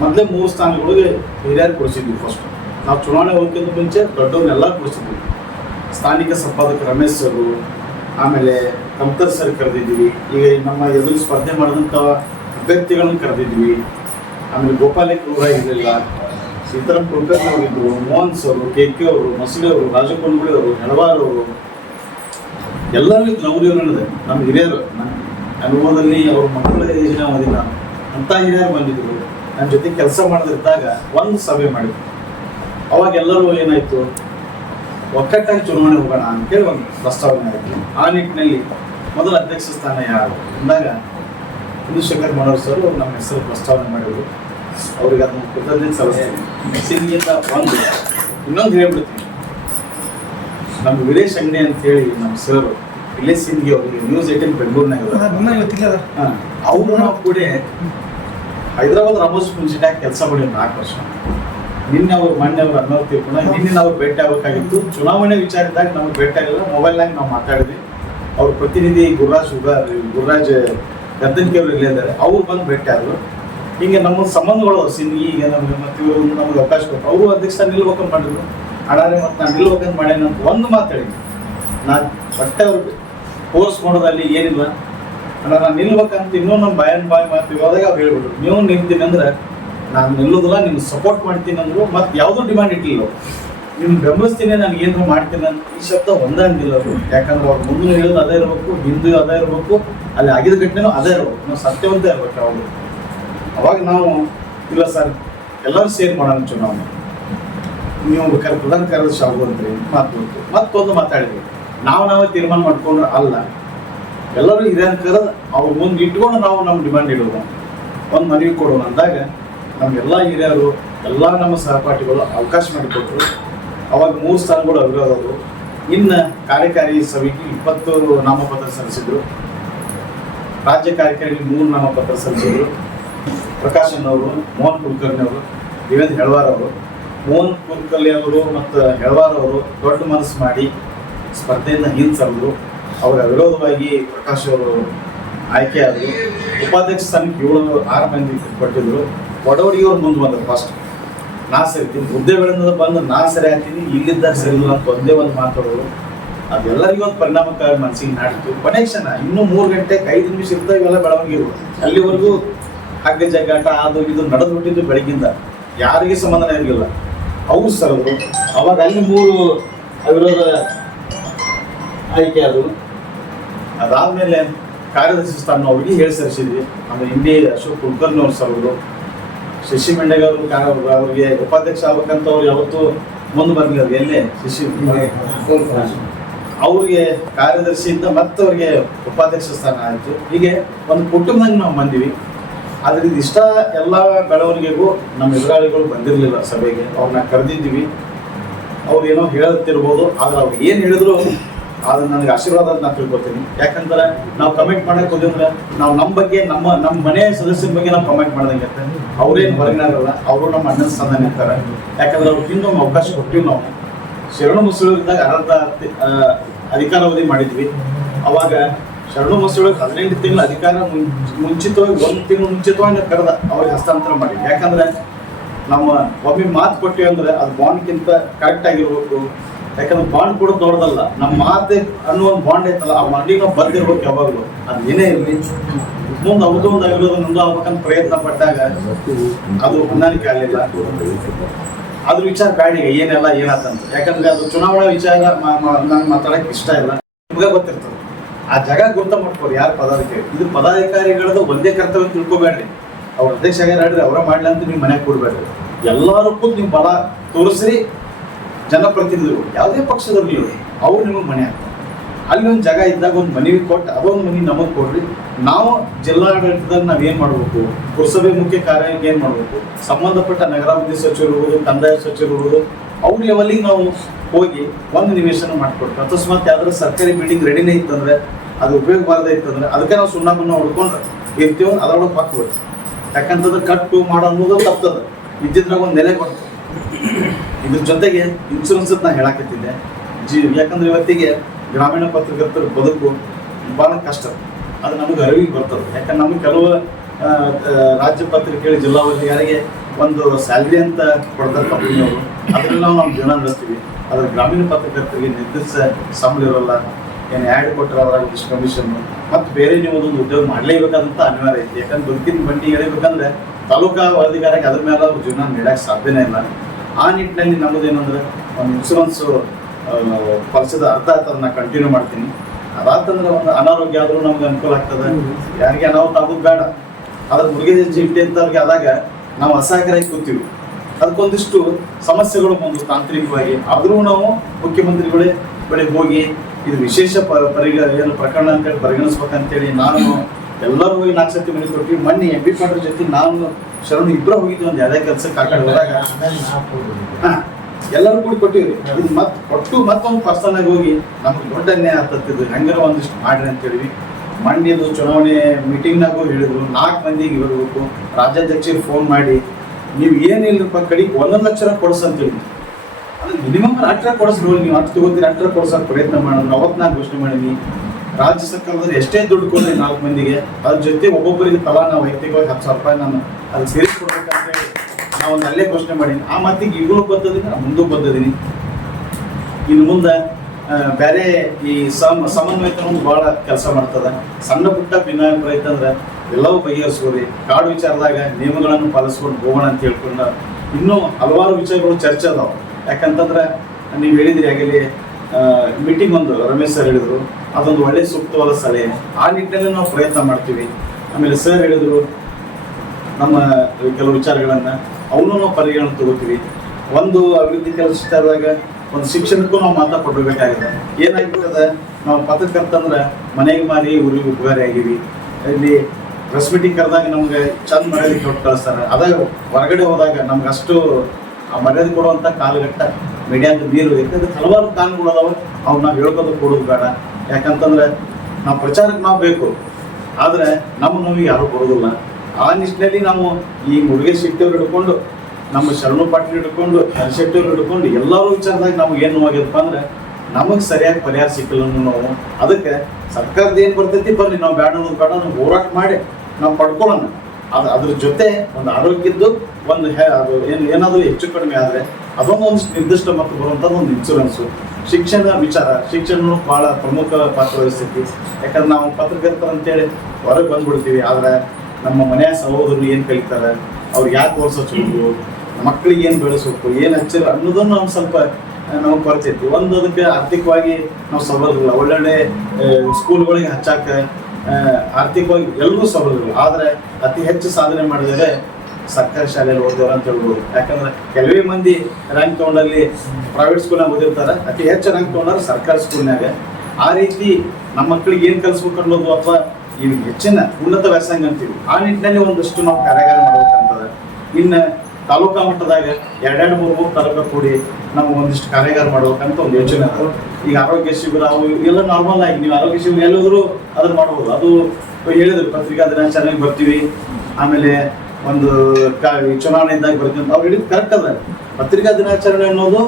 ಮೊದಲೇ 3 ಸ್ಥಾನಗಳಿಗೆ ಹಿರಿಯರು ಕೊಡಿಸಿದ್ವಿ. ಫಸ್ಟ್ ನಾವು ಚುನಾವಣೆ ಹೋಗೋಕ್ಕಿಂತ ಮುಂಚೆ ದೊಡ್ಡವ್ರನ್ನೆಲ್ಲ ಕೊಡಿಸಿದ್ವಿ. ಸ್ಥಾನಿಕ ಸಂಪಾದಕ ರಮೇಶ್ ಸರು, ಆಮೇಲೆ ಕಂತರ್ ಸರ್ ಕರೆದಿದ್ವಿ. ಈಗ ನಮ್ಮ ಎದುರು ಸ್ಪರ್ಧೆ ಮಾಡಿದಂಥ ಅಭ್ಯರ್ಥಿಗಳನ್ನು ಕರೆದಿದ್ವಿ. ಆಮೇಲೆ ಗೋಪಾಲಿಕ್ ರೂಢ ಇರಲಿಲ್ಲ, ಸೀತಾರಾಮ್ ಕುಲಕರ್ಣಿ ಅವರಿದ್ದರು, ಮೋಹನ್ ಸರ್, KK ಅವರು, ಮಸಳಿ ಅವರು, ರಾಜು ಕೊಂಡಗುಳಿ ಅವರು, ಹೆಳವಾರ್ ಅವರು, ಎಲ್ಲರೂ ಗೌರಿ ಅನ್ನೋದು ನಮ್ಮ ಹಿರಿಯರು. ಅನುಭವದಲ್ಲಿ ಅವ್ರ ಮಕ್ಕಳ ಯೋಜನೆ ಓದಿಲ್ಲ ಅಂತ ಹಿರಿಯರು ಬಂದಿದ್ರು. ನನ್ನ ಜೊತೆ ಕೆಲಸ ಮಾಡದಿದ್ದಾಗ ಒಂದು ಸಭೆ ಮಾಡಿದ್ರು. ಅವಾಗ ಎಲ್ಲರೂ ಏನಾಯ್ತು, ಒಕ್ಕಟ್ಟಾಗಿ ಚುನಾವಣೆ ಹೋಗೋಣ ಅಂತೇಳಿ ಒಂದು ಪ್ರಸ್ತಾವನೆ ಆಯಿತು. ಆ ನಿಟ್ಟಿನಲ್ಲಿ ಮೊದಲ ಅಧ್ಯಕ್ಷ ಸ್ಥಾನ ಯಾರು ಅಂದಾಗ ಚಂದ್ರಶೇಖರ್ ಮನೋಹರ್ ಸರ್ ನಮ್ಮ ಹೆಸರು ಪ್ರಸ್ತಾವನೆ ಮಾಡಿದ್ರು. ಅವ್ರಿಗೆ ಅದನ್ನು ಕೃತಜ್ಞತೆ ಸಲ್ಲಿಸ್ತೀನಿ. ಸಿಂಗಿಂದ ಒಂದು ಇನ್ನೊಂದು ಹೇಳ್ಬಿಡ್ತೀನಿ, ನಮ್ಮ ವೀರೇಶ್ ಅಂಗಡಿ ಅಂತೇಳಿ ನಮ್ಮ ಸರ್ ಇಲ್ಲೇ ಸಿಂಗಿ ಅವರಿಗೆ ನ್ಯೂಸ್ 18 ಬೆಂಗಳೂರಿನಾಗ ಅವರು ನಾವು ಕೂಡ ಹೈದರಾಬಾದ್ ರಾಮೋಸ್ ಮುನ್ಸಿಪಾಲ್ಟಿಯಾಗ ಕೆಲಸ ಮಾಡಿ 4 ವರ್ಷ. ನಿನ್ನೆ ಅವ್ರು ಮೊನ್ನೆ ಅವ್ರು ಅನ್ನೋರು ತಿಳ್ಕೊಂಡ ನಿನ್ನೆ ನಾವು ಭೇಟಿ ಆಗಬೇಕಾಗಿತ್ತು. ಚುನಾವಣೆ ವಿಚಾರದಾಗ ನಮ್ಗೆ ಭೇಟಿ ಆಗಿಲ್ಲ, ಮೊಬೈಲ್ನಾಗ ನಾವು ಮಾತಾಡಿದ್ವಿ. ಅವ್ರ ಪ್ರತಿನಿಧಿ ಗುರುರಾಜ್ ಗದ್ದನ್ಕಿ ಅವರು ಇಲ್ಲೇ ಇದ್ದಾರೆ, ಅವ್ರು ಬಂದು ಭೇಟಿ ಆದರು. ಹಿಂಗೆ ನಮ್ಮ ಸಂಬಂಧಗಳು ಸಿಂಗಿ ಈಗ ನಮಗೆ ಮತ್ತೆ ಇವರು ನಮ್ಗೆ ಅವಕಾಶ ಕೊಟ್ಟು ಅವರು ಅಧ್ಯಕ್ಷ ನಿಲ್ಬೇಕಂತ ಮಾಡಿದ್ರು. ಅಡಾರೆ ಮತ್ತು ನಾನು ನಿಲ್ಬೇಕಂತ ಮಾಡೇನಂತ ಒಂದು ಮಾತಾಡಿದ್ವಿ. ನಾನು ಬಟ್ಟೆ ಅವ್ರಿಗೆ ಕೋರ್ಸ್ ಮಾಡೋದಲ್ಲಿ ಏನಿಲ್ಲ ಅಣ್ಣ, ನಾನು ನಿಲ್ಬೇಕಂತ ಇನ್ನೂ ನಮ್ಮ ಬಾಯಿ ಮಾತು ಇವಾಗ ಅವ್ರು ಹೇಳ್ಬಿಟ್ರು, ನೀವು ನಿಲ್ತೀನಿ ಅಂದ್ರೆ ನಾನು ನಿಲ್ಲೋದಿಲ್ಲ, ನಿಮ್ಗೆ ಸಪೋರ್ಟ್ ಮಾಡ್ತೀನಿ ಅಂದರು. ಮತ್ತು ಯಾವುದೂ ಡಿಮ್ಯಾಂಡ್ ಇಟ್ಟಿಲ್ಲ, ನಿಮ್ಗೆ ಬೆಂಬಲಿಸ್ತೀನಿ, ನಾನು ಏನಾರು ಮಾಡ್ತೀನಿ ಅಂತ ಈ ಶಬ್ದ ಒಂದಂಗಿಲ್ಲ ಅವರು. ಯಾಕಂದ್ರೆ ಅವ್ರು ಮುಂದೆ ಹೇಳೋದು ಅದೇ ಇರಬೇಕು, ಹಿಂದೂ ಅದೇ ಇರಬೇಕು, ಅಲ್ಲಿ ಆಗಿದ ಘಟನೆನೂ ಅದೇ ಇರಬೇಕು, ನಾವು ಸತ್ಯವಂತ ಇರ್ಬೇಕು ಯಾವುದು. ಅವಾಗ ನಾವು ಇಲ್ಲ ಸರ್ ಎಲ್ಲರೂ ಸೇರಿ ಮಾಡೋಣ ಚುನಾವಣೆ, ನೀವು ಪ್ರಧಾನ ಕಾರ್ಯದರ್ಶಿ ಆಗುವಂತ್ರಿ ಮತ್ತೊಂದು ಮಾತಾಡಿದ್ವಿ. ನಾವೇ ತೀರ್ಮಾನ ಮಾಡ್ಕೊಂಡ್ರೆ ಅಲ್ಲ, ಎಲ್ಲರೂ ಹಿರಿಯರು ಕರೆದು ಅವ್ರು ಮುಂದೆ ಇಟ್ಕೊಂಡು ನಾವು ನಮ್ಮ ಡಿಮ್ಯಾಂಡ್ ಇಡೋಣ, ಒಂದು ಮನವಿ ಕೊಡೋಣ ಅಂದಾಗ ನಮಗೆಲ್ಲ ಹಿರಿಯರು ಎಲ್ಲ ನಮ್ಮ ಸಹಪಾಠಿಗಳು ಅವಕಾಶ ಮಾಡಿಕೊಟ್ರು. ಅವಾಗ 3 ಸ್ಥಾನಗಳು ಅವಿರೋದವು. ಇನ್ನು ಕಾರ್ಯಕಾರಿ ಸಭೆಗೆ 20 ನಾಮಪತ್ರ ಸಲ್ಲಿಸಿದ್ರು. ರಾಜ್ಯ ಕಾರ್ಯಕಾರಿಗೆ 3 ನಾಮಪತ್ರ ಸಲ್ಲಿಸಿದ್ರು. ಪ್ರಕಾಶನ್ ಅವರು, ಮೋಹನ್ ಕುಲಕರ್ಣಿ ಅವರು, ದೇವೇಂದ್ರ ಹೆಳವಾರ್ ಅವರು. ಮೋಹನ್ ಕುಲಕರ್ಣಿ ಅವರು ಮತ್ತು ಹೆಳವಾರ್ ಅವರು ದೊಡ್ಡ ಮನಸ್ಸು ಮಾಡಿ ಸ್ಪರ್ಧೆಯಿಂದ ಹಿಂಸರಿದ್ರು. ಅವರ ವಿರೋಧವಾಗಿ ಪ್ರಕಾಶ್ ಅವರು ಆಯ್ಕೆ ಆದರು. ಉಪಾಧ್ಯಕ್ಷ ಸ್ಥಾನಕ್ಕೆ 7-6 ಮಂದಿ ಕೊಟ್ಟಿದ್ರು. ಒಡವಡಿಯವ್ರು ಮುಂದೆ ಬಂದರು. ಫಸ್ಟ್ ನಾ ಸರಿತೀನಿ, ಹುದ್ದೆಗಳಿಂದ ಬಂದು ನಾ ಸರಿ ಆಗ್ತೀನಿ, ಇಲ್ಲಿದ್ದಾಗ ಸರಿಲ್ಲ ಅಂತ ಒಂದೇ ಒಂದು ಮಾತಾಡೋರು. ಅದೆಲ್ಲರಿಗೂ ಒಂದು ಪರಿಣಾಮಕಾರಿ ಮನಸ್ಸಿಗೆ ನಾಡಿತು. ಕೊನೆ ಕ್ಷಣ ಇನ್ನೂ 3 ಗಂಟೆಗೆ 5 ನಿಮಿಷ ಇರ್ತಾವೆ ಇವೆಲ್ಲ ಬೆಳವಣಿಗೆಗಳು. ಅಲ್ಲಿವರೆಗೂ ಹಗ್ಗ ಜಗ್ಗಾಟ ಅದು ಇದು ನಡೆದು ಬಿಟ್ಟಿದ್ದು ಬೆಳಗಿಂದ, ಯಾರಿಗೆ ಸಂಬಂಧನೇ ಇರಲಿಲ್ಲ. ಅವ್ರು ಸರಿದ್ರು. ಅವಾಗ ಅಲ್ಲಿ 3 ಅವಿರೋಧ ಆಯ್ಕೆ ಆದವು. ಅದಾದಮೇಲೆ ಕಾರ್ಯದರ್ಶಿ ಸ್ಥಾನ ಅವ್ರಿಗೆ ಹೇಳಿ ಸರಿಸಿದ್ವಿ. ಆಮೇಲೆ ಹಿಂದೆ ಅಶೋಕ್ ಕುಲಕರ್ಣಿ ಅವ್ರು ಸರಿದ್ರು. ಶಶಿ ಮಂಡಗ ಅವರು ಅವ್ರಿಗೆ ಉಪಾಧ್ಯಕ್ಷ ಆಗ್ಬೇಕಂತ ಅವ್ರು ಯಾವತ್ತೂ ಮುಂದೆ ಬರಲಿಲ್ಲ. ಎಲ್ಲೇ ಶಶಿ ಅವ್ರಿಗೆ ಕಾರ್ಯದರ್ಶಿಯಿಂದ ಮತ್ತೆ ಅವ್ರಿಗೆ ಉಪಾಧ್ಯಕ್ಷ ಸ್ಥಾನ ಆಯಿತು. ಹೀಗೆ ಒಂದು ಕುಟುಂಬದಂಗೆ ನಾವು ಬಂದಿವಿ. ಆದರೆ ಇದಿಷ್ಟ ಎಲ್ಲ ಬೆಳವಣಿಗೆಗೂ ನಮ್ಮ ಎದುರಾಳಿಗಳು ಬಂದಿರಲಿಲ್ಲ ಸಭೆಗೆ. ಅವ್ರನ್ನ ಕರೆದಿದ್ದೀವಿ. ಅವ್ರು ಏನೋ ಹೇಳುತ್ತಿರ್ಬೋದು, ಆದರೆ ಅವ್ರು ಏನು ಹೇಳಿದ್ರು ಅದು ನನಗೆ ಆಶೀರ್ವಾದ ಅಂತ ನಾನು ತಿಳ್ಕೊತೀನಿ. ಯಾಕಂದ್ರೆ ನಾವು ಕಮೆಂಟ್ ಮಾಡಕ್ಕೆ ಹೋಗಿದ್ರೆ ನಾವು ನಮ್ಮ ಬಗ್ಗೆ ನಮ್ಮ ಮನೆಯ ಸದಸ್ಯರ ಬಗ್ಗೆ ನಾವು ಕಮೆಂಟ್ ಮಾಡ್ದಂಗೆ ಅವ್ರೇನು ಹೊರಗಿನಾಗಲ್ಲ, ಅವರು ನಮ್ಮ ಅಣ್ಣನ ಸ್ಥಾನ ನಿಂತಾರೆ. ಯಾಕಂದ್ರೆ ಅವ್ರಿಗೆ ಇನ್ನೊಮ್ಮೆ ಅವಕಾಶ ಕೊಟ್ಟಿವಿ. ನಾವು ಶರಣ ಮುಸ್ಲಿಮರಿದ್ದಾಗ ಅರ್ಧ ಅಧಿಕಾರಾವಧಿ ಮಾಡಿದ್ವಿ. ಅವಾಗ ಶರಣ ಮುಸ್ಲಿಮರಿಗೆ 18 ತಿಂಗಳ ಅಧಿಕಾರ ಮುಂಚಿತವಾಗಿ 1 ತಿಂಗಳು ಮುಂಚಿತವಾಗಿ ಕರೆದ ಅವ್ರಿಗೆ ಹಸ್ತಾಂತರ ಮಾಡಿ. ಯಾಕಂದ್ರೆ ನಮ್ಮ ಒಮ್ಮೆ ಮಾತು ಕೊಟ್ಟಿವಿ ಅಂದ್ರೆ ಅದು ಬಾಂಡ್ಗಿಂತ ಕರೆಕ್ಟ್ ಆಗಿರ್ಬೇಕು. ಯಾಕಂದ್ರೆ ಬಾಂಡ್ ಕೊಡೋದು ದೊಡ್ಡದಲ್ಲ, ನಮ್ಮ ಮಾತೆ ಅನ್ನೋ ಒಂದು ಬಾಂಡ್ ಐತಲ್ಲ, ಆ ಬಾಂಡಿಗೆ ನಾವು ಬಂದಿರ್ಬೇಕು ಯಾವಾಗಲೂ. ಅದು ಏನೇ ಇರಲಿ, ಮುಂದೆ ಅವ್ರದ್ದು ಒಂದು ಆಗಿರೋದು ಮುಂದೆ ಆಗ್ಬೇಕಂತ ಪ್ರಯತ್ನ ಪಟ್ಟಾಗ ಅದು ಹೊಂದಾಣಿಕೆ ಆಗಲಿಲ್ಲ. ಅದ್ರ ವಿಚಾರ ಬ್ಯಾಡಿಗೆ ಏನೆಲ್ಲ ಏನಾತಂತ. ಯಾಕಂದ್ರೆ ಅದು ಚುನಾವಣಾ ವಿಚಾರ ನಂಗೆ ಮಾತಾಡಕ್ಕೆ ಇಷ್ಟ ಇಲ್ಲ. ನಿಮ್ಗೆ ಗೊತ್ತಿರ್ತದೆ ಆ ಜಾಗ ಗುರ್ತ ಮಾಡ್ಕೋರಿ ಯಾರು ಪದಾಧಿಕಾರಿ. ಇದು ಪದಾಧಿಕಾರಿಗಳದ್ದು ಒಂದೇ ಕರ್ತವ್ಯ ತಿಳ್ಕೊಬೇಡ್ರಿ. ಅವ್ರ ಅಧ್ಯಕ್ಷ ಆಗ್ಯಾರ ಅವರ ಮಾಡ್ಲಿ ಅಂತ ನೀವು ಮನೆಗೆ ಕೊಡ್ಬೇಡ್ರಿ. ಎಲ್ಲರೂ ಕೂತ್ ನೀವು ಬಲ ತೋರಿಸ್ರಿ. ಜನಪ್ರತಿನಿಧಿಗಳು ಯಾವುದೇ ಪಕ್ಷದಲ್ಲಿ ಅವ್ರು ನಿಮಗೆ ಮನೆ ಆಗ್ತಾರೆ. ಅಲ್ಲಿ ಒಂದು ಜಾಗ ಇದ್ದಾಗ ಒಂದು ಮನವಿ ಕೊಟ್ಟು ಅದೊಂದು ಮನೆ ನಮಗೆ ಕೊಡ್ರಿ. ನಾವು ಜಿಲ್ಲಾಡಳಿತದಲ್ಲಿ ನಾವೇನು ಮಾಡಬೇಕು, ಪುರಸಭೆ ಮುಖ್ಯ ಕಾರ್ಯಕ್ಕೆ ಏನು ಮಾಡಬೇಕು, ಸಂಬಂಧಪಟ್ಟ ನಗರಾಭಿವೃದ್ಧಿ ಸಚಿವರು ಇರ್ಬೋದು, ಕಂದಾಯ ಸಚಿವರು ಇರ್ಬೋದು, ಅವ್ರ ಲೆವೆಲಿಗೆ ನಾವು ಹೋಗಿ ಒಂದು ನಿವೇಶನ ಮಾಡಿಕೊಡ್ತೀವಿ. ಅಕಸ್ಮಾತ್ ಯಾವ್ದಾದ್ರು ಸರ್ಕಾರಿ ಬಿಲ್ಡಿಂಗ್ ರೆಡಿನೇ ಇತ್ತಂದ್ರೆ, ಅದು ಉಪಯೋಗ ಬಾರದೇ ಇತ್ತಂದ್ರೆ ಅದಕ್ಕೆ ನಾವು ಸುಣ್ಣವನ್ನು ಹೊಡ್ಕೊಂಡು ಇರ್ತೀವಿ, ಅದರೊಳಗೆ ಹಾಕ್ಬೋದು. ಯಾಕಂತಂದ್ರೆ ಕಟ್ಟು ಮಾಡೋ ಅನ್ನೋದು ತಪ್ತದೆ. ಇದ್ದಿದ್ರಾಗ ಒಂದು ನೆಲೆ ಕೊಡ್ತದೆ. ಇದ್ರ ಜೊತೆಗೆ ಇನ್ಶೂರೆನ್ಸ್ ನಾ ಹೇಳಾಕತ್ತಿದ್ದೆ. ಯಾಕಂದ್ರೆ ಇವತ್ತಿಗೆ ಗ್ರಾಮೀಣ ಪತ್ರಕರ್ತರ ಬದುಕು ಭಾಳ ಕಷ್ಟ. ಅದು ನಮಗೆ ಅರಿವಿಗೆ ಬರ್ತದೆ. ಯಾಕಂದ್ರೆ ನಮಗೆ ಕೆಲವು ರಾಜ್ಯ ಪತ್ರಿಕೆಗಳು ಜಿಲ್ಲಾವಧಿಗಾರಿಗೆ ಒಂದು ಸ್ಯಾಲ್ರಿ ಅಂತ ಕೊಡ್ತಾರೆ ಕಂಪನಿಯವರು, ಅದರಲ್ಲಿ ನಾವು ನಮ್ಮ ಜೀವನ ನಡೆಸ್ತೀವಿ. ಆದರೆ ಗ್ರಾಮೀಣ ಪತ್ರಕರ್ತರಿಗೆ ನಿರ್ದಿಷ್ಟ ಸಂಬಳ ಇರೋಲ್ಲ. ಏನು ಆ್ಯಡ್ ಕೊಟ್ಟರೆ ಅದ್ರಾಗ ಇಷ್ಟು ಕಮಿಷನ್ನು ಮತ್ತು ಬೇರೆ ನೀವು ಅದೊಂದು ಉದ್ಯೋಗ ಮಾಡಲೇಬೇಕಾದಂಥ ಅನಿವಾರ್ಯ ಐತಿ. ಯಾಕಂದ್ರೆ ಬದುಕಿನ ಬಂಡಿ ಎಳಿಬೇಕಂದ್ರೆ ತಾಲೂಕಾ ವರದಿಗಾರಕ್ಕೆ ಅದ್ರ ಮೇಲೆ ಅವ್ರ ಜೀವನ ನೀಡಕ್ಕೆ ಸಾಧ್ಯನೇ ಇಲ್ಲ. ಆ ನಿಟ್ಟಿನಲ್ಲಿ ನಮ್ಮದೇನಂದ್ರೆ ಒಂದು ಇನ್ಶೂರೆನ್ಸು ಪಾಲಿಸಿದ ಅರ್ಧ ಅದನ್ನು ಕಂಟಿನ್ಯೂ ಮಾಡ್ತೀನಿ. ಅದಾತಂದ್ರೆ ಒಂದು ಅನಾರೋಗ್ಯ ಆದ್ರೂ ನಮ್ಗೆ ಅನುಕೂಲ ಆಗ್ತದೆ. ಯಾರಿಗೆ ಅನಾಹುತ ಆಗೋದು ಬೇಡ. ಅದ್ರ ಮುರುಗೇಶ ಜಿಲ್ಲೆ ಅಂತವ್ರಿಗೆ ಆದಾಗ ನಾವು ಅಸಹಕಾರಾಗಿ ಕೂತೀವಿ. ಅದಕ್ಕೊಂದಿಷ್ಟು ಸಮಸ್ಯೆಗಳು ಬಂದು ತಾಂತ್ರಿಕವಾಗಿ, ಆದ್ರೂ ನಾವು ಮುಖ್ಯಮಂತ್ರಿಗಳೇ ಬಳಿ ಹೋಗಿ ಇದು ವಿಶೇಷ ಏನು ಪ್ರಕರಣ ಅಂತೇಳಿ ಪರಿಗಣಿಸ್ಬೇಕಂತೇಳಿ ನಾನು ಎಲ್ಲರೂ ಹೋಗಿ 4 ಸತಿ ಮನೆ ಕೊಟ್ವಿ. ಮೊನ್ನೆ MP ಪಾಟೀಲ್ ಜೊತೆ ನಾನು ಶರಣು ಇಬ್ಬರು ಹೋಗಿದ್ವಿ. ಒಂದು ಯಾವುದೇ ಕೆಲಸಕ್ಕೆ ಆ ಕಡೆ ಹೋದಾಗ ಎಲ್ಲರೂ ಕೂಡಿ ಕೊಟ್ಟಿವಿ. ಇದು ಮತ್ತೊಂದು ಪರ್ಸನ್ ಆಗಿ ಹೋಗಿ ನಮ್ಗೆ ದೊಡ್ಡ ಅನ್ಯಾಯ ಆಗ್ತದ್ದು, ಹಂಗಾರ ಒಂದಿಷ್ಟು ಮಾಡ್ರಿ ಅಂತ ಹೇಳಿವಿ. ಮಂಡ್ಯದು ಚುನಾವಣೆ ಮೀಟಿಂಗ್ನಾಗೂ ಹೇಳಿದ್ರು 4 ಮಂದಿಗೆ ಇರಬೇಕು. ರಾಜ್ಯಾಧ್ಯಕ್ಷರಿಗೆ ಫೋನ್ ಮಾಡಿ ನೀವು ಏನಿಲ್ಲಪ್ಪ ಕಡೆಗೆ 1 ಲಕ್ಷ ಕೊಡಿಸಂತ ಹೇಳಿ, ಅದು ಮಿನಿಮಮ್ 8 ಕೊಡಿಸ್ಬೋದು. ನೀವು 8 ತಗೋತೀರಿ, 8 ಕೊಡಿಸೋಕೆ ಪ್ರಯತ್ನ ಮಾಡೋದು. ಅವತ್ತು ನಾನು ಘೋಷಣೆ ಮಾಡೀನಿ. ರಾಜ್ಯ ಸರ್ಕಾರದಲ್ಲಿ ಎಷ್ಟೇ ದುಡ್ಡು ಕೊಡ್ರಿ 4 ಮಂದಿಗೆ, ಅದ್ರ ಜೊತೆ ಒಬ್ಬೊಬ್ಬರಿಗೆ ತಲಾ ನಾವು ವೈಯಕ್ತಿಕವಾಗಿ 10,000 ರೂಪಾಯಿ ನಾನು ಅದಕ್ಕೆ ಸೇರಿಸ್ಕೊಡ್ಬೇಕಂತ ಹೇಳಿ ನಾವು ಒಂದು ಅಲ್ಲೇ ಘೋಷಣೆ ಮಾಡೀನಿ. ಆ ಮಾತಿಗೆ ಈಗಲೂ ಬದ್ದದೀನಿ, ನಾನು ಮುಂದೂ ಬದ್ದದೀನಿ. ಇನ್ನು ಮುಂದೆ ಬೇರೆ ಈ ಸಮನ್ವಯತನೂ ಭಾಳ ಕೆಲಸ ಮಾಡ್ತದೆ. ಸಣ್ಣ ಪುಟ್ಟ ಭಿನ್ನಾಭಿಪ್ರಾಯ ಇತ್ತಂದ್ರೆ ಎಲ್ಲವೂ ಬಗೆಹರಿಸ್ಕೋರಿ. ಕಾಡು ವಿಚಾರದಾಗ ನಿಯಮಗಳನ್ನು ಪಾಲಿಸ್ಕೊಂಡು ಹೋಗೋಣ ಅಂತ ಹೇಳ್ಕೊಂಡು ಇನ್ನೂ ಹಲವಾರು ವಿಷಯಗಳು ಚರ್ಚೆ ಅದಾವೆ. ಯಾಕಂತಂದ್ರೆ ನೀವು ಹೇಳಿದ್ರಿ ಆಗಲಿ ಮೀಟಿಂಗ್ ಒಂದು ರಮೇಶ್ ಸರ್ ಹೇಳಿದ್ರು, ಅದೊಂದು ಒಳ್ಳೆ ಸೂಕ್ತವಾದ ಸಲಹೆ. ಆ ನಿಟ್ಟಿನಲ್ಲಿ ನಾವು ಪ್ರಯತ್ನ ಮಾಡ್ತೀವಿ. ಆಮೇಲೆ ಸರ್ ಹೇಳಿದ್ರು ನಮ್ಮ ಕೆಲವು ವಿಚಾರಗಳನ್ನು ಅವನು ನಾವು ಪರಿಗಣನೆ ತಗೋತೀವಿ. ಒಂದು ಅಭಿವೃದ್ಧಿ ಕೆಲಸದಾಗ ಒಂದು ಶಿಕ್ಷಣಕ್ಕೂ ನಾವು ಮಾತಾಡ್ಕೊಡ್ಬೇಕಾಗಿದೆ. ಏನಾಗ್ಬಿಟ್ಟದ, ನಾವು ಪತ್ರಕರ್ತಂದ್ರೆ ಮನೆಗೆ ಮಾರಿ ಊರಿಗೆ ಉಪಗಾರಿ ಆಗಿವಿ. ಇಲ್ಲಿ ಪ್ರೆಸ್ ಮೀಟಿಂಗ್ ಕರೆದಾಗ ನಮ್ಗೆ ಚಂದ ಮರ್ಯಾದೆ ಕೊಟ್ಟು ಕಳಿಸ್ತಾರೆ. ಅದಾಗ ಹೊರಗಡೆ ಹೋದಾಗ ನಮ್ಗೆ ಅಷ್ಟು ಮರ್ಯಾದೆ ಕೊಡುವಂಥ ಕಾಲಘಟ್ಟ ಮೀಡಿಯಾದ ನೀರು ಇರುತ್ತೆ. ಅದಕ್ಕೆ ಹಲವಾರು ಕಾರಣಗಳು ಅದಾವೆ. ಅವ್ರು ನಾವು ಹೇಳ್ಕೊಂಡು ಕೊಡೋದು ಬೇಡ. ಯಾಕಂತಂದ್ರೆ ನಾವು ಪ್ರಚಾರಕ್ಕೆ ನಾವು ಬೇಕು, ಆದರೆ ನಮಗೆ ಯಾರೂ ಬರೋದಿಲ್ಲ. ಆ ನಿಟ್ಟಿನಲ್ಲಿ ನಾವು ಈ ಮುರುಗೇಶ್ ಶೆಟ್ಟಿಯವ್ರು ಹಿಡ್ಕೊಂಡು, ನಮ್ಮ ಶರಣು ಪಾಟೀಲ್ ಹಿಡ್ಕೊಂಡು, ಶೆಟ್ಟಿಯವ್ರು ಹಿಡ್ಕೊಂಡು ಎಲ್ಲರೂ ವಿಚಾರದಾಗ ನಮ್ಗೆ ಏನು ಆಗಿದಪ್ಪ ಅಂದ್ರೆ ನಮಗೆ ಸರಿಯಾಗಿ ಪರಿಹಾರ ಸಿಕ್ಕಿಲ್ಲ. ನಾವು ಅದಕ್ಕೆ ಸರ್ಕಾರದ ಏನು ಬರ್ತೈತಿ ಬರ್ರಿ, ನಾವು ಬೇಡ ಅನ್ನೋದು ಬೇಡ, ನಾವು ಹೋರಾಟ ಮಾಡಿ ನಾವು ಪಡ್ಕೊಳ್ಳೋಣ. ಅದ್ರ ಜೊತೆ ಒಂದು ಆರೋಗ್ಯದ್ದು ಒಂದು ಅದು ಏನಾದರೂ ಹೆಚ್ಚು ಕಡಿಮೆ ಆದರೆ ಅದೊಂದು ನಿರ್ದಿಷ್ಟ ಮತ್ತು ಬರುವಂಥದ್ದು ಒಂದು ಇನ್ಶೂರೆನ್ಸು. ಶಿಕ್ಷಣ ವಿಚಾರ, ಶಿಕ್ಷಣ ಭಾಳ ಪ್ರಮುಖ ಪಾತ್ರ ವಹಿಸ್ತೈತಿ. ಯಾಕಂದ್ರೆ ನಾವು ಪತ್ರಕರ್ತರು ಅಂತೇಳಿ ಹೊರಗೆ ಬಂದ್ಬಿಡ್ತೀವಿ, ಆದರೆ ನಮ್ಮ ಮನೆಯ ಸಹೋದರರು ಏನು ಕಲಿತಾರೆ, ಅವ್ರು ಯಾಕೆ ಓದಿಸೋದು, ಮಕ್ಕಳಿಗೆ ಏನು ಬೆಳೆಸಬೇಕು, ಏನು ಹಚ್ಚಿರ ಅನ್ನೋದನ್ನು ನಾವು ಸ್ವಲ್ಪ ನಮಗೆ ಬರ್ತೈತಿ. ಒಂದು ಅದಕ್ಕೆ ಆರ್ಥಿಕವಾಗಿ ನಾವು ಸಬಲರಿಲ್ಲ. ಒಳ್ಳೊಳ್ಳೆ ಸ್ಕೂಲ್ಗಳಿಗೆ ಹಚ್ಚಾಕ ಆರ್ಥಿಕವಾಗಿ ಎಲ್ಲರೂ ಸಬಲರಿಲ್ಲ. ಆದರೆ ಅತಿ ಹೆಚ್ಚು ಸಾಧನೆ ಮಾಡಿದರೆ ಸರ್ಕಾರಿ ಶಾಲೆಯಲ್ಲಿ ಓದೋರು ಅಂತ ಹೇಳ್ಬೋದು. ಯಾಕಂದ್ರೆ ಕೆಲವೇ ಮಂದಿ ರ್ಯಾಂಕ್ ತೊಗೊಂಡಲ್ಲಿ ಪ್ರೈವೇಟ್ ಸ್ಕೂಲ್ನಾಗ ಓದಿರ್ತಾರೆ, ಅತಿ ಹೆಚ್ಚು ರ್ಯಾಂಕ್ ತೊಗೊಂಡ್ರೆ ಸರ್ಕಾರಿ ಸ್ಕೂಲ್ನಾಗ. ಆ ರೀತಿ ನಮ್ಮ ಮಕ್ಕಳಿಗೆ ಏನು ಕಲಿಸ್ಬೇಕು ಅನ್ನೋದು, ಅಥವಾ ಈ ಹೆಚ್ಚಿನ ಉನ್ನತ ವ್ಯಾಸಂಗ ಅಂತೀವಿ, ಆ ನಿಟ್ಟಿನಲ್ಲಿ ಒಂದಷ್ಟು ನಾವು ಕಾರ್ಯಾಗಾರ ಮಾಡ್ಬೇಕಂತದೆ. ಇನ್ನು ತಾಲೂಕಾ ಮಟ್ಟದಾಗ 2-3 ತಾಲೂಕು ಕೂಡಿ ನಾವು ಒಂದಿಷ್ಟು ಕಾರ್ಯಾಗಾರ ಮಾಡ್ಬೇಕಂತ ಒಂದು ಯೋಚನೆ ಅದ. ಈಗ ಆರೋಗ್ಯ ಶಿಬಿರ ಅವು ಎಲ್ಲ ನಾರ್ಮಲ್ ಆಗಿ ನೀವು ಆರೋಗ್ಯ ಶಿಬಿರ ಎಲ್ಲೋದ್ರು ಅದನ್ನ ಮಾಡ್ಬೋದು. ಅದು ಹೇಳಿದ್ರು ಪತ್ರಿಕಾ ದಿನಾಚರಣೆಗೆ ಬರ್ತೀವಿ, ಆಮೇಲೆ ಒಂದು ಚುನಾವಣೆ ಇದ್ದಾಗ ಬರ್ತೀವಿ ಅಂತ ಅವ್ರು ಹೇಳಿದ್ದು ಕರೆಕ್ಟ್ ಅದ. ಪತ್ರಿಕಾ ದಿನಾಚರಣೆ ಅನ್ನೋದು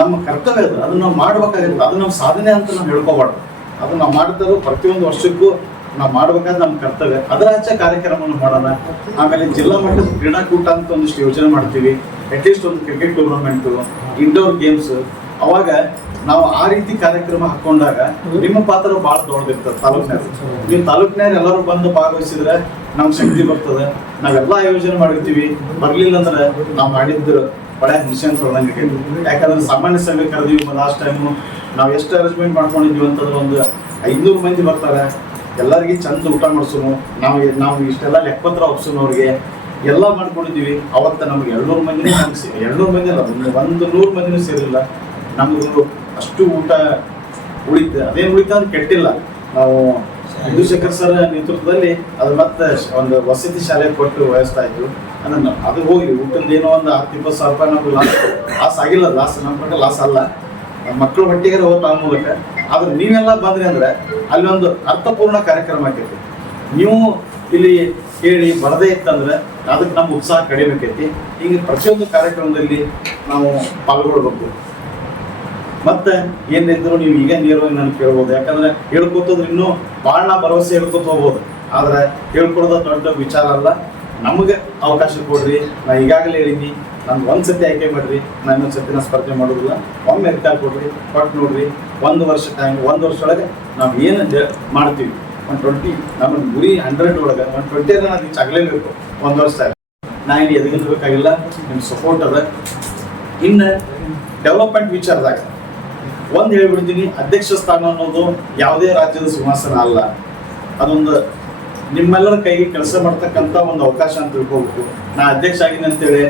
ನಮ್ಮ ಕರ್ತವ್ಯ ಅದು, ಅದನ್ನ ನಾವು ಮಾಡ್ಬೇಕಾಗಿತ್ತು. ಅದು ನಮ್ಮ ಸಾಧನೆ ಅಂತ ನಾವು ಹೇಳ್ಕೋಬಾರ್ದು. ಅದನ್ನ ನಾವು ಮಾಡ್ತಾರೋ ಪ್ರತಿಯೊಂದು ವರ್ಷಕ್ಕೂ ನಾವು ಮಾಡ್ಬೇಕಾದ್ರೆ ನಮ್ಮ ಕರ್ತವ್ಯ. ಅದರ ಆಚೆ ಕಾರ್ಯಕ್ರಮವನ್ನು ಮಾಡೋಣ. ಆಮೇಲೆ ಜಿಲ್ಲಾ ಮಟ್ಟದ ಕ್ರೀಡಾಕೂಟ ಅಂತ ಒಂದಿಷ್ಟು ಯೋಚನೆ ಮಾಡ್ತೀವಿ. ಅಟ್ಲೀಸ್ಟ್ ಒಂದು ಕ್ರಿಕೆಟ್ ಟೂರ್ನಮೆಂಟು, ಇಂಡೋರ್ ಗೇಮ್ಸ್. ಅವಾಗ ನಾವು ಆ ರೀತಿ ಕಾರ್ಯಕ್ರಮ ಹಾಕೊಂಡಾಗ ನಿಮ್ಮ ಪಾತ್ರ ಭಾಳ ದೊಡ್ಡದಿರ್ತದೆ ತಾಲೂಕಿನಾಗ. ನೀವು ತಾಲೂಕಿನಾಗ ಎಲ್ಲರೂ ಬಂದು ಭಾಗವಹಿಸಿದ್ರೆ ನಮ್ಗೆ ಶಕ್ತಿ ಬರ್ತದೆ. ನಾವೆಲ್ಲ ಆಯೋಜನೆ ಮಾಡಿರ್ತೀವಿ, ಬರಲಿಲ್ಲ ಅಂದ್ರೆ ನಾವು ಮಾಡಿದ್ದು ಬಡ ಮಿಷನ್ ತೊಗೊಂಡಂಗೆ. ಯಾಕಂದ್ರೆ ಸಾಮಾನ್ಯ ಸಭೆ ಕರೆದೀವಿ ಲಾಸ್ಟ್ ಟೈಮು. ನಾವು ಎಷ್ಟು ಅರೇಂಜ್ಮೆಂಟ್ ಮಾಡ್ಕೊಂಡಿದ್ದೀವಿ ಅಂತಂದ್ರೆ ಒಂದು 500 ಮಂದಿ ಬರ್ತಾರೆ. ಎಲ್ಲರಿಗೆ ಚಂದ ಊಟ ಮಾಡಿಸೋನು, ನಾವು ಇಷ್ಟೆಲ್ಲ ಲೆಕ್ಕಪತ್ರ ಒಪ್ಸೋನು, ಅವ್ರಿಗೆ ಎಲ್ಲ ಮಾಡ್ಕೊಂಡಿದ್ದೀವಿ. ಅವತ್ತು ನಮ್ಗೆ 200 ಮಂದಿನೇ ನಮ್ಗೆ 200 ಮಂದಿ ಅಲ್ಲ, 100 ಮಂದಿನೂ ಸೇರಿಲ್ಲ. ನಮಗೂ ಅಷ್ಟು ಊಟ ಉಳಿತು. ಅದೇನು ಉಳಿತ ಅಂತ ಕೆಟ್ಟಿಲ್ಲ. ನಾವು ಚಂದ್ರಶೇಖರ್ ಸರ್ ನೇತೃತ್ವದಲ್ಲಿ ಅದು ಮತ್ತೆ ಒಂದು ವಸತಿ ಶಾಲೆ ಕೊಟ್ಟು ವ್ಯವಸ್ಥೆ ಆಯಿತು. ಅದನ್ನು ಅದು ಹೋಗಿ ಊಟದ ಏನೋ ಒಂದು 10-20 ಸಾವಿರ ರೂಪಾಯಿ ನಮ್ಗೆ ಲಾಸ್ ಆಗಿಲ್ಲ. ನಮ್ಮ ಪ್ರಕಾರ ಲಾಸ್ ಅಲ್ಲ, ಮಕ್ಕಳ ಹೊಟ್ಟಿಗೆ ಹೋಗ್ತಾ ಆ ಮೂಲಕ. ಆದ್ರೆ ನೀವೆಲ್ಲ ಬಂದ್ರಿ ಅಂದ್ರೆ ಅಲ್ಲಿ ಒಂದು ಅರ್ಥಪೂರ್ಣ ಕಾರ್ಯಕ್ರಮ ಆಕೈತಿ. ನೀವು ಇಲ್ಲಿ ಕೇಳಿ ಬರದೇ ಇತ್ತಂದ್ರೆ ಅದಕ್ಕೆ ನಮ್ಮ ಉತ್ಸಾಹ ಕಡಿಮೆ ಆಕೈತಿ. ಹೀಗೆ ಪ್ರತಿಯೊಂದು ಕಾರ್ಯಕ್ರಮದಲ್ಲಿ ನಾವು ಪಾಲ್ಗೊಳ್ಬೇಕು. ಮತ್ತೆ ಏನಿದ್ರು ನೀವು ಈಗ ನೇರವಾಗಿ ನಾನು ಕೇಳ್ಬೋದು. ಯಾಕಂದ್ರೆ ಹೇಳ್ಕೊತೋದ್ರೆ ಇನ್ನೂ ಭಾಳ ಭರವಸೆ ಹೇಳ್ಕೊತ ಹೋಗ್ಬೋದು. ಆದ್ರೆ ಹೇಳ್ಕೊಡೋದು ದೊಡ್ಡ ವಿಚಾರ ಅಲ್ಲ. ನಮಗೆ ಅವಕಾಶ ಕೊಡ್ರಿ. ನಾ ಈಗಾಗಲೇ ಹೇಳಿದ್ದೀನಿ, ನಾನು ಒಂದ್ಸತಿ ಆಯ್ಕೆ ಮಾಡ್ರಿ, ನಾನು ಇನ್ನೊಂದ್ಸತಿ ಸ್ಪರ್ಧೆ ಮಾಡೋದಿಲ್ಲ. ಒಮ್ಮೆ ರಿಕಾಲ್ ಕೊಡ್ರಿ, ಕೊಟ್ಟು ನೋಡ್ರಿ. 1 ವರ್ಷ ಟೈಮ್, 1 ವರ್ಷ ಒಳಗೆ ನಾವು ಏನು ಮಾಡ್ತೀವಿ 120 ನಮ್ಮ ಗುರಿ 100 ಒಳಗೆ 120 ನಾನು ರೀಚ್ ಆಗಲೇಬೇಕು. 1 ವರ್ಷ ನಾ ಇಲ್ಲಿ ಎದಗಿರ್ಬೇಕಾಗಿಲ್ಲ. ನಿಮ್ಮ ಸಪೋರ್ಟ್ ಅದ. ಇನ್ನು ಡೆವಲಪ್ಮೆಂಟ್ ವಿಚಾರದಾಗ ಒಂದು ಹೇಳ್ಬಿಡ್ತೀನಿ, ಅಧ್ಯಕ್ಷ ಸ್ಥಾನ ಅನ್ನೋದು ಯಾವುದೇ ರಾಜ್ಯದ ಸಿಂಹಾಸನ ಅಲ್ಲ. ಅದೊಂದು ನಿಮ್ಮೆಲ್ಲರ ಕೈಗೆ ಕೆಲಸ ಮಾಡ್ತಕ್ಕಂಥ ಒಂದು ಅವಕಾಶ ಅಂತ ತಿಳ್ಕೊಬೇಕು. ನಾ ಅಧ್ಯಕ್ಷ ಆಗಿನಿ ಅಂತೇಳಿ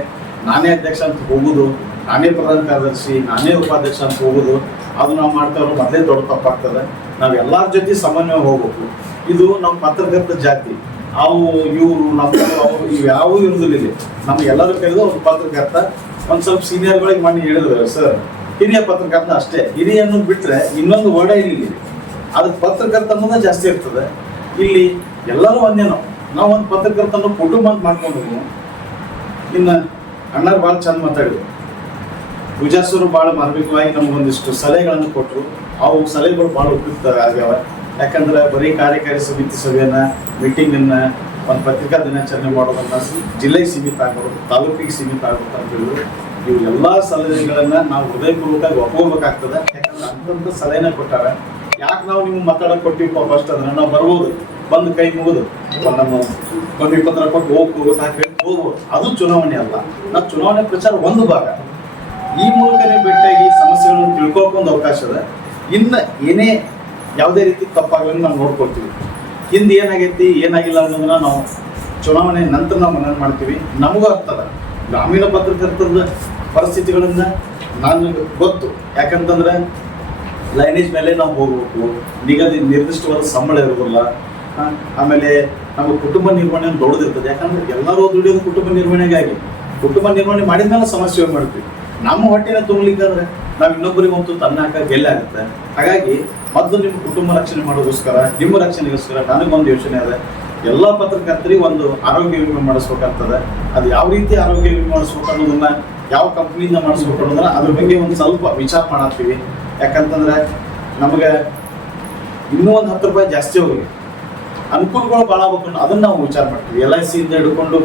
ನಾನೇ ಅಧ್ಯಕ್ಷ ಅಂತ ಹೋಗುದು, ನಾನೇ ಪ್ರಧಾನ ಕಾರ್ಯದರ್ಶಿ, ನಾನೇ ಉಪಾಧ್ಯಕ್ಷ ಅಂತ ಹೋಗುದು, ಅದು ನಾವು ಮಾಡ್ತಾರೋ ಮೊದಲೇ ದೊಡ್ಡ ತಪ್ಪಾಗ್ತದೆ. ನಾವು ಎಲ್ಲರ ಜೊತೆ ಸಮನ್ವಯ ಹೋಗ್ಬೇಕು. ಇದು ನಮ್ಮ ಪತ್ರಕರ್ತ ಜಾತಿ, ಅವು ಇವರು ನಮ್ಮವರು ಅವರು ಇವು ಯಾವೂ ಇರೋದಿಲ್ಲ. ಇಲ್ಲಿ ನಮ್ಗೆ ಎಲ್ಲರೂ ಕರೆದು ಒಂದು ಪತ್ರಕರ್ತ, ಒಂದು ಸ್ವಲ್ಪ ಸೀನಿಯರ್ಗಳಿಗೆ ಮಾಡಿ ಹೇಳಿದ್ರು ಸರ್ ಹಿರಿಯ ಪತ್ರಕರ್ತ ಅಷ್ಟೇ. ಹಿರಿಯ ಅನ್ನೋದು ಬಿಟ್ಟರೆ ಇನ್ನೊಂದು ವರ್ಡೇ ಇಲ್ಲಿ, ಅದಕ್ಕೆ ಪತ್ರಕರ್ತ ಅನ್ನೋದೇ ಜಾಸ್ತಿ ಇರ್ತದೆ. ಇಲ್ಲಿ ಎಲ್ಲರೂ ಒಂದೇ. ನಾವು ಒಂದು ಪತ್ರಕರ್ತನ ಕುಟುಂಬ ಅಂತ ಮಾಡ್ಕೊಂಡ್ರು. ಇನ್ನು ಅಣ್ಣರು ಭಾಳ ಚಂದ ಮಾತಾಡಿದ್ರು, ಪೂಜಾಸರು ಭಾಳ ಮಾರ್ಮಿಕವಾಗಿ ನಮಗೊಂದಿಷ್ಟು ಸಲಹೆಗಳನ್ನು ಕೊಟ್ಟರು. ಅವು ಸಲಹೆಗಳು ಭಾಳ ಉಪಯುಕ್ತ ಆಗ್ಯಾವ. ಯಾಕಂದ್ರೆ ಬರೀ ಕಾರ್ಯಕಾರಿ ಸಮಿತಿ ಸಭೆಯನ್ನ, ಮೀಟಿಂಗನ್ನು, ಒಂದು ಪತ್ರಿಕಾ ದಿನಾಚರಣೆ ಮಾಡೋದನ್ನ ಜಿಲ್ಲೆಗೆ ಸೀಮಿತ ಆಗ್ಬೋದು, ತಾಲೂಕಿಗೆ ಸೀಮಿತ ಆಗ್ಬೋದು ಅಂತ ಹೇಳಿದ್ರು. ಇವು ಎಲ್ಲ ಸಲಹೆಗಳನ್ನು ನಾವು ಹೃದಯಪೂರ್ವಕವಾಗಿ ಒಪ್ಕೋಬೇಕಾಗ್ತದೆ. ಯಾಕಂದ್ರೆ ಅಂತಂತ ಸಲಹೆನ ಕೊಟ್ಟಾರ. ಯಾಕೆ ನಾವು ನಿಮ್ಗೆ ಮಾತಾಡೋಕೆ ಕೊಟ್ಟಿವಪ್ಪ ಫಸ್ಟ್ ಅಂದ್ರೆ ನಾವು ಬರ್ಬೋದು, ಬಂದು ಕೈ ಮುಗಿದು ನಮ್ಮ ಒಂದು ಪತ್ರ ಕೊಟ್ಟು ಹೋಗ್ಬೋದು. ಅದು ಚುನಾವಣೆ ಅಲ್ಲ. ನಾವು ಚುನಾವಣೆ ಪ್ರಚಾರ ಒಂದು ಭಾಗ. ಈ ಮೂಲಕನೇ ಭೇಟಿಯಾಗಿ ಸಮಸ್ಯೆಗಳನ್ನು ತಿಳ್ಕೊಳ್ಕೊಂಡ್ ಅವಕಾಶ ಅದ. ಇನ್ನು ಏನೇ ಯಾವುದೇ ರೀತಿ ತಪ್ಪಾಗಲಿ ನಾವು ನೋಡ್ಕೊಳ್ತೀವಿ. ಹಿಂದೆ ಏನಾಗೈತಿ ಏನಾಗಿಲ್ಲ ಅನ್ನೋದನ್ನ ನಾವು ಚುನಾವಣೆ ನಂತರ ನಾವು ಮನನ ಮಾಡ್ತೀವಿ. ನಮಗೂ ಆಗ್ತದ ಗ್ರಾಮೀಣ ಪತ್ರಕರ್ತರ ಪರಿಸ್ಥಿತಿಗಳನ್ನ ನನಗೆ ಗೊತ್ತು. ಯಾಕಂತಂದ್ರೆ ಲೈನೇಜ್ ಮೇಲೆ ನಾವು ಹೋಗ್ಬೇಕು, ನಿರ್ದಿಷ್ಟವಾದ ಸಂಬಳ ಇರೋದಿಲ್ಲ. ಆಮೇಲೆ ನಮ್ಮ ಕುಟುಂಬ ನಿರ್ವಹಣೆ ದೊಡ್ಡದಿರ್ತದೆ. ಯಾಕಂದ್ರೆ ಎಲ್ಲರೂ ದುಡಿಯೋದು ಕುಟುಂಬ ನಿರ್ವಹಣೆಗಾಗಿ. ಕುಟುಂಬ ನಿರ್ವಹಣೆ ಮಾಡಿದ್ಮೇಲೆ ಸಮಸ್ಯೆ ಮಾಡ್ತೀವಿ. ನಮ್ಮ ಹೊಟ್ಟೆನ ತುಂಬಲಿಕ್ಕಂದ್ರೆ ನಾವು ಇನ್ನೊಬ್ಬರಿಗೆ ಒಂದು ತನ್ನ ಹಾಕಕ್ಕೆ ಎಲ್ಲ ಆಗುತ್ತೆ. ಹಾಗಾಗಿ ಮೊದಲು ನಿಮ್ಮ ಕುಟುಂಬ ರಕ್ಷಣೆ ಮಾಡೋಗೋಸ್ಕರ, ನಿಮ್ಮ ರಕ್ಷಣೆಗೋಸ್ಕರ ನನಗೊಂದು ಯೋಚನೆ ಅದ. ಎಲ್ಲ ಪತ್ರಕರ್ತರಿಗೆ ಒಂದು ಆರೋಗ್ಯ ವಿಮೆ ಮಾಡಿಸ್ಬೇಕಾಗ್ತದೆ. ಅದು ಯಾವ ರೀತಿ ಆರೋಗ್ಯ ವಿಮೆ ಮಾಡಿಸ್ಬೇಕು ಅನ್ನೋದನ್ನ, ಯಾವ ಕಂಪ್ನಿಯಿಂದ ಮಾಡಿಸ್ಬೇಕು ಅನ್ನೋದನ್ನ ಅದ್ರ ಬಗ್ಗೆ ಒಂದು ಸ್ವಲ್ಪ ವಿಚಾರ ಮಾಡತ್ತೀವಿ. ಯಾಕಂತಂದ್ರೆ ನಮಗೆ ಇನ್ನೂ ಒಂದು 10 ರೂಪಾಯಿ ಜಾಸ್ತಿ ಹೋಗಿ ಅನುಕೂಲಗಳು ಭಾಳ ಆಗ್ಬೇಕು, ಅದನ್ನ ನಾವು ವಿಚಾರ ಮಾಡ್ತೀವಿ. LIC ಇಂದ ಹಿಡ್ಕೊಂಡು